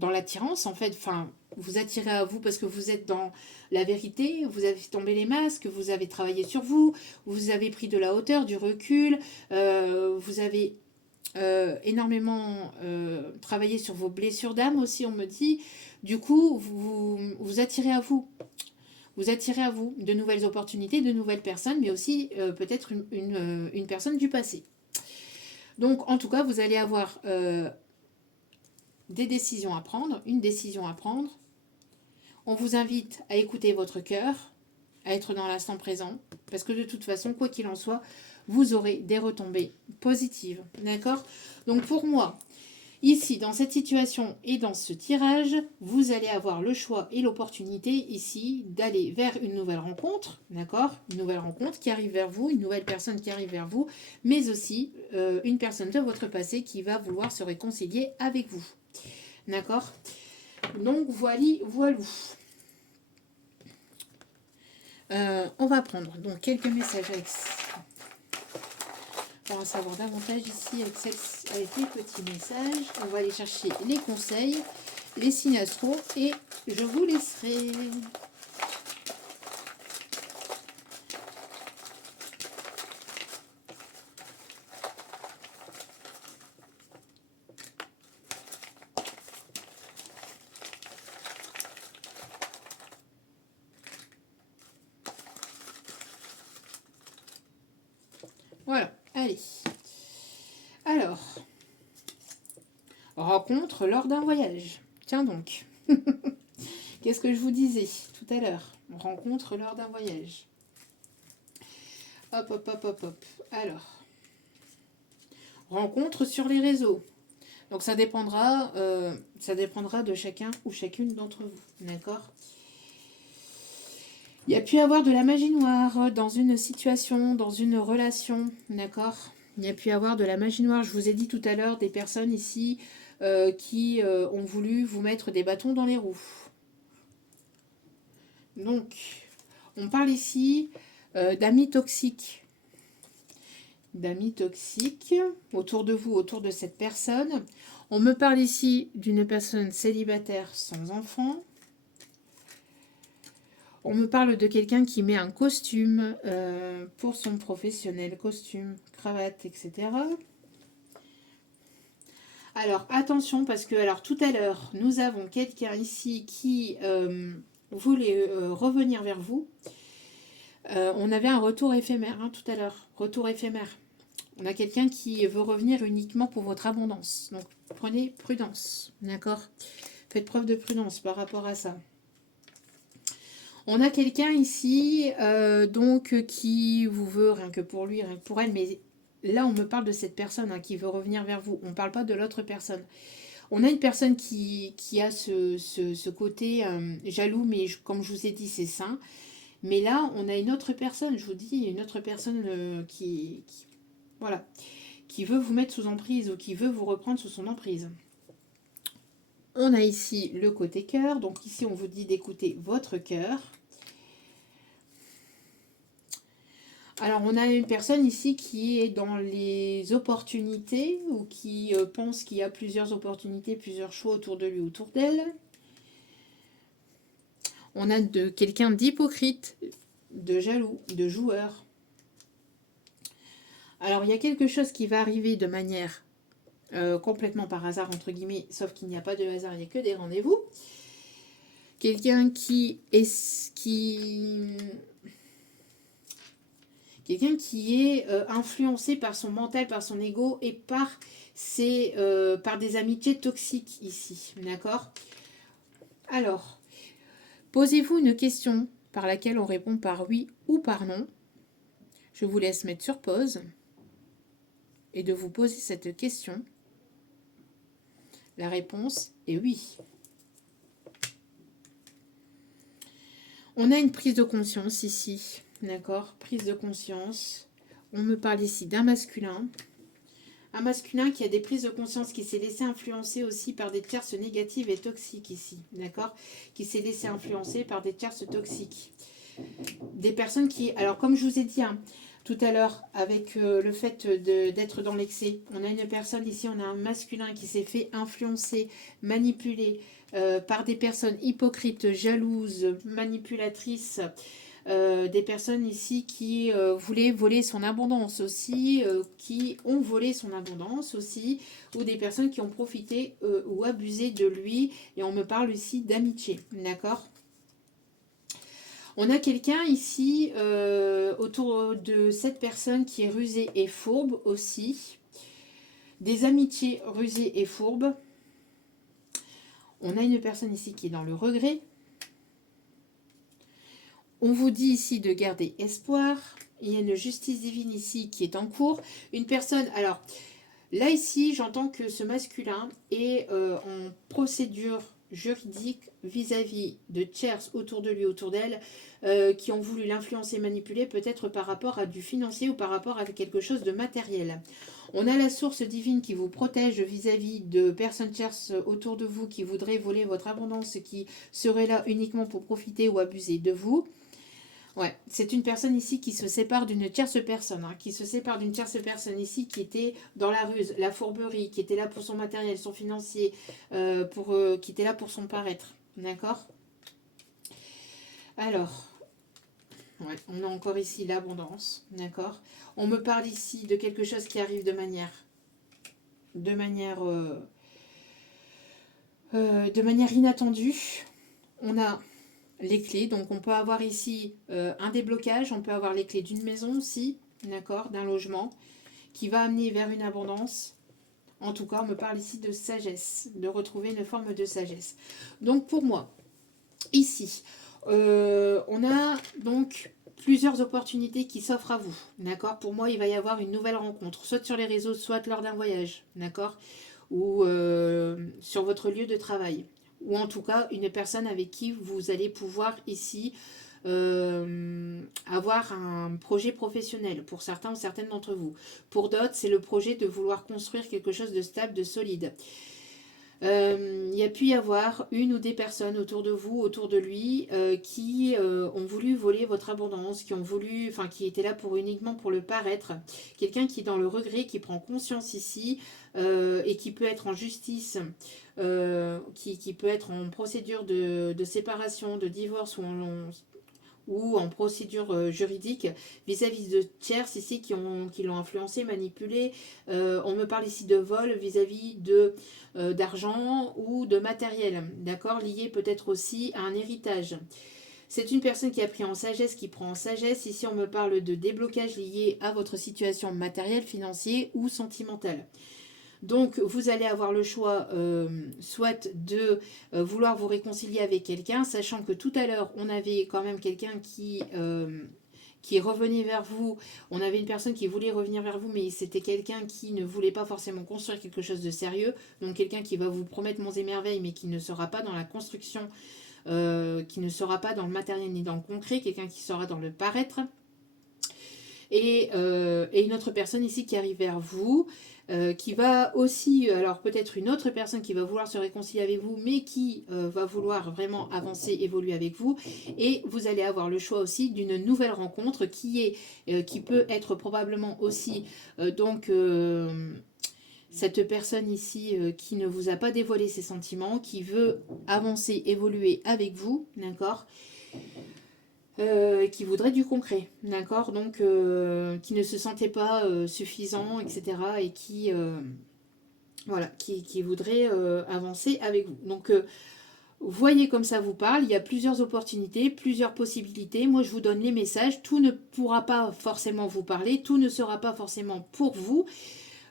l'attirance, en fait, enfin, vous attirez à vous parce que vous êtes dans la vérité, vous avez tombé les masques, vous avez travaillé sur vous, vous avez pris de la hauteur, du recul, vous avez énormément travaillé sur vos blessures d'âme aussi, on me dit. Du coup, vous attirez à vous. Vous attirez à vous de nouvelles opportunités, de nouvelles personnes, mais aussi peut-être une personne du passé. Donc, en tout cas, vous allez avoir des décisions à prendre, une décision à prendre. On vous invite à écouter votre cœur, à être dans l'instant présent, parce que de toute façon, quoi qu'il en soit, vous aurez des retombées positives. D'accord? Donc, pour moi, ici, dans cette situation et dans ce tirage, vous allez avoir le choix et l'opportunité ici d'aller vers une nouvelle rencontre, d'accord? Une nouvelle rencontre qui arrive vers vous, une nouvelle personne qui arrive vers vous, mais aussi une personne de votre passé qui va vouloir se réconcilier avec vous, d'accord? Donc, voilou. On va prendre donc quelques messages pour en savoir davantage ici avec les petits messages. On va aller chercher les conseils, les signes astro et je vous laisserai. Voilà, allez. Alors, rencontre lors d'un voyage. Tiens donc. Qu'est-ce que je vous disais tout à l'heure? Rencontre lors d'un voyage. Hop, hop, hop, hop, hop. Alors, rencontre sur les réseaux. Donc ça dépendra de chacun ou chacune d'entre vous. D'accord? Il y a pu y avoir de la magie noire dans une situation, dans une relation. D'accord? Il y a pu y avoir de la magie noire. Je vous ai dit tout à l'heure des personnes ici qui ont voulu vous mettre des bâtons dans les roues. Donc, on parle ici d'amis toxiques. D'amis toxiques autour de vous, autour de cette personne. On me parle ici d'une personne célibataire sans enfant. On me parle de quelqu'un qui met un costume pour son professionnel, costume, cravate, etc. Alors, attention, parce que alors tout à l'heure, nous avons quelqu'un ici qui voulait revenir vers vous. On avait un retour éphémère tout à l'heure, retour éphémère. On a quelqu'un qui veut revenir uniquement pour votre abondance. Donc, prenez prudence, d'accord? Faites preuve de prudence par rapport à ça. On a quelqu'un ici, donc, qui vous veut rien que pour lui, rien que pour elle, mais là, on me parle de cette personne qui veut revenir vers vous. On ne parle pas de l'autre personne. On a une personne qui a ce côté jaloux, mais comme je vous ai dit, c'est sain. Mais là, on a une autre personne, je vous dis, une autre personne voilà, qui veut vous mettre sous emprise ou qui veut vous reprendre sous son emprise. On a ici le côté cœur. Donc ici, on vous dit d'écouter votre cœur. Alors, on a une personne ici qui est dans les opportunités ou qui pense qu'il y a plusieurs opportunités, plusieurs choix autour de lui, autour d'elle. On a quelqu'un d'hypocrite, de jaloux, de joueur. Alors, il y a quelque chose qui va arriver de manière complètement par hasard, entre guillemets, sauf qu'il n'y a pas de hasard, il n'y a que des rendez-vous. Quelqu'un qui est influencé par son mental, par son ego et par des amitiés toxiques ici, d'accord? Alors, posez-vous une question par laquelle on répond par oui ou par non. Je vous laisse mettre sur pause et de vous poser cette question. La réponse est oui. On a une prise de conscience ici, d'accord? Prise de conscience. On me parle ici d'un masculin. Un masculin qui a des prises de conscience, qui s'est laissé influencer aussi par des tierces négatives et toxiques ici, d'accord? Qui s'est laissé influencer par des tierces toxiques. Des personnes qui... Alors, comme je vous ai dit tout à l'heure, avec le fait d'être dans l'excès, on a une personne ici, on a un masculin qui s'est fait influencer, manipuler par des personnes hypocrites, jalouses, manipulatrices, des personnes ici qui voulaient voler son abondance aussi, qui ont volé son abondance aussi, ou des personnes qui ont profité ou abusé de lui, et on me parle ici d'amitié, d'accord? On a quelqu'un ici autour de cette personne qui est rusée et fourbe aussi, des amitiés rusées et fourbes. On a une personne ici qui est dans le regret. On vous dit ici de garder espoir. Il y a une justice divine ici qui est en cours. Une personne, alors là ici, j'entends que ce masculin est en procédure juridique vis-à-vis de tierces autour de lui, autour d'elle, qui ont voulu l'influencer, manipuler, peut-être par rapport à du financier ou par rapport à quelque chose de matériel. On a la source divine qui vous protège vis-à-vis de personnes tierces autour de vous qui voudraient voler votre abondance, qui seraient là uniquement pour profiter ou abuser de vous. Ouais, c'est une personne ici qui se sépare d'une tierce personne, qui se sépare d'une tierce personne ici qui était dans la ruse, la fourberie, qui était là pour son matériel, son financier, qui était là pour son paraître. D'accord? Alors, ouais, on a encore ici l'abondance. D'accord? On me parle ici de quelque chose qui arrive de manière inattendue. On a les clés, donc on peut avoir ici un déblocage, on peut avoir les clés d'une maison aussi, d'accord, d'un logement, qui va amener vers une abondance. En tout cas, on me parle ici de sagesse, de retrouver une forme de sagesse. Donc pour moi, ici, on a donc plusieurs opportunités qui s'offrent à vous, d'accord. Pour moi, il va y avoir une nouvelle rencontre, soit sur les réseaux, soit lors d'un voyage, d'accord, ou sur votre lieu de travail. Ou en tout cas, une personne avec qui vous allez pouvoir ici avoir un projet professionnel, pour certains ou certaines d'entre vous. Pour d'autres, c'est le projet de vouloir construire quelque chose de stable, de solide. Il y a pu y avoir une ou des personnes autour de vous, autour de lui, qui ont voulu voler votre abondance, qui étaient là uniquement pour le paraître. Quelqu'un qui est dans le regret, qui prend conscience ici, et qui peut être en justice, qui peut être en procédure de séparation, de divorce ou en procédure juridique vis-à-vis de tierces ici qui l'ont influencé, manipulé. On me parle ici de vol vis-à-vis d'argent ou de matériel, d'accord, lié peut-être aussi à un héritage. C'est une personne qui a pris en sagesse, qui prend en sagesse. Ici, on me parle de déblocage lié à votre situation matérielle, financière ou sentimentale. Donc, vous allez avoir le choix, soit de vouloir vous réconcilier avec quelqu'un, sachant que tout à l'heure, on avait quand même quelqu'un qui qui revenait vers vous. On avait une personne qui voulait revenir vers vous, mais c'était quelqu'un qui ne voulait pas forcément construire quelque chose de sérieux. Donc quelqu'un qui va vous promettre monts et merveilles, mais qui ne sera pas dans la construction, qui ne sera pas dans le matériel ni dans le concret, quelqu'un qui sera dans le paraître. Et une autre personne ici qui arrive vers vous, qui va aussi, alors peut-être une autre personne qui va vouloir se réconcilier avec vous, mais qui va vouloir vraiment avancer, évoluer avec vous. Et vous allez avoir le choix aussi d'une nouvelle rencontre qui peut être probablement aussi cette personne ici qui ne vous a pas dévoilé ses sentiments, qui veut avancer, évoluer avec vous, d'accord, qui voudrait du concret, d'accord, donc qui ne se sentait pas suffisant, etc., et qui voudrait avancer avec vous. Donc, voyez comme ça vous parle, il y a plusieurs opportunités, plusieurs possibilités. Moi, je vous donne les messages, tout ne pourra pas forcément vous parler, tout ne sera pas forcément pour vous.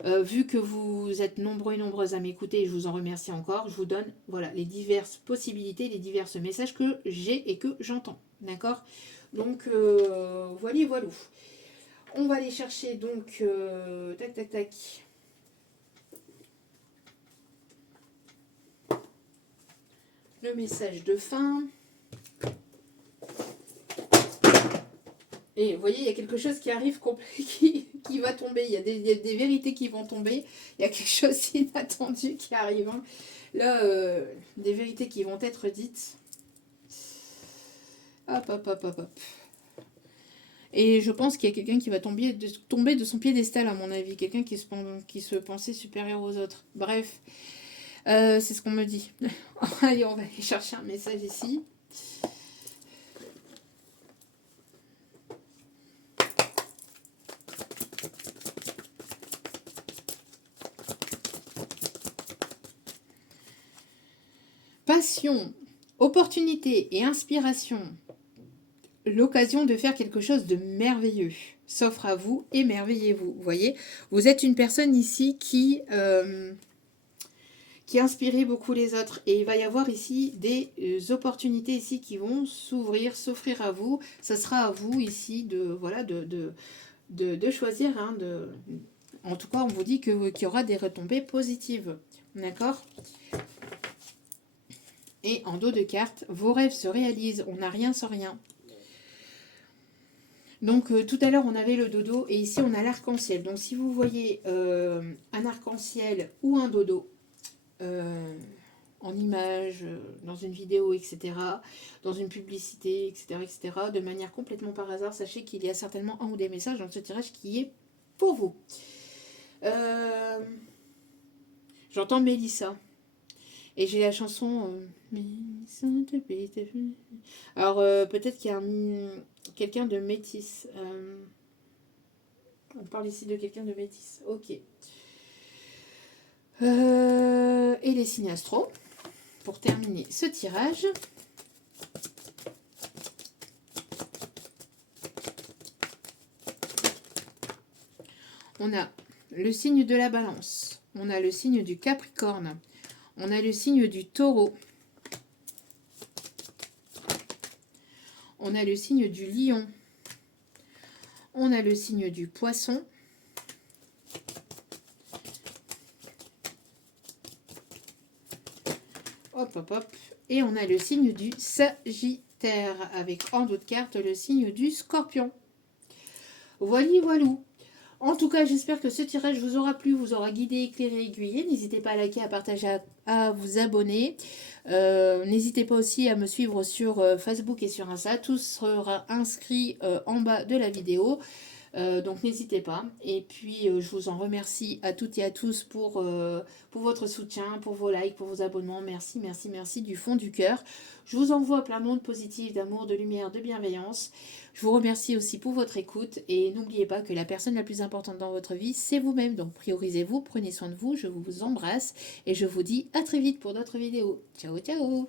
Vu que vous êtes nombreux et nombreuses à m'écouter, et je vous en remercie encore, je vous donne voilà, les diverses possibilités, les divers messages que j'ai et que j'entends. D'accord? Donc, voilà. On va aller chercher donc, tac. Le message de fin. Et vous voyez, il y a quelque chose qui arrive, qui va tomber. Il y a des vérités qui vont tomber. Il y a quelque chose d'inattendu qui arrive. Hein. Là, des vérités qui vont être dites. Hop. Et je pense qu'il y a quelqu'un qui va tomber de son piédestal, à mon avis. Quelqu'un qui se pensait supérieur aux autres. Bref, c'est ce qu'on me dit. Allez, on va aller chercher un message ici. Passion, opportunité et inspiration. L'occasion de faire quelque chose de merveilleux s'offre à vous, émerveillez-vous. Vous voyez, vous êtes une personne ici qui inspire beaucoup les autres. Et il va y avoir ici des opportunités ici qui vont s'offrir à vous. Ça sera à vous ici de choisir. Hein, en tout cas, on vous dit qu'il y aura des retombées positives. D'accord ? Et en dos de carte, vos rêves se réalisent. On n'a rien sans rien. Donc tout à l'heure on avait le dodo et ici on a l'arc-en-ciel. Donc si vous voyez un arc-en-ciel ou un dodo en image, dans une vidéo, etc., dans une publicité, etc., de manière complètement par hasard, sachez qu'il y a certainement un ou des messages dans ce tirage qui est pour vous. J'entends Mélissa. Et j'ai la chanson alors peut-être qu'il y a quelqu'un de métis. On parle ici de quelqu'un de métis. Ok. Et les signes astro. Pour terminer ce tirage. On a le signe de la balance. On a le signe du capricorne. On a le signe du taureau. On a le signe du lion. On a le signe du poisson. Hop. Et on a le signe du sagittaire, avec en d'autres cartes le signe du scorpion. Voilou. En tout cas, j'espère que ce tirage vous aura plu, vous aura guidé, éclairé, aiguillé. N'hésitez pas à liker, à partager, à vous abonner. N'hésitez pas aussi à me suivre sur Facebook et sur Insta. Tout sera inscrit en bas de la vidéo. Donc n'hésitez pas. Et puis je vous en remercie à toutes et à tous pour votre soutien, pour vos likes, pour vos abonnements. Merci du fond du cœur. Je vous envoie plein d'ondes positives, d'amour, de lumière, de bienveillance. Je vous remercie aussi pour votre écoute. Et n'oubliez pas que la personne la plus importante dans votre vie, c'est vous-même. Donc priorisez-vous, prenez soin de vous. Je vous embrasse et je vous dis à très vite pour d'autres vidéos. Ciao.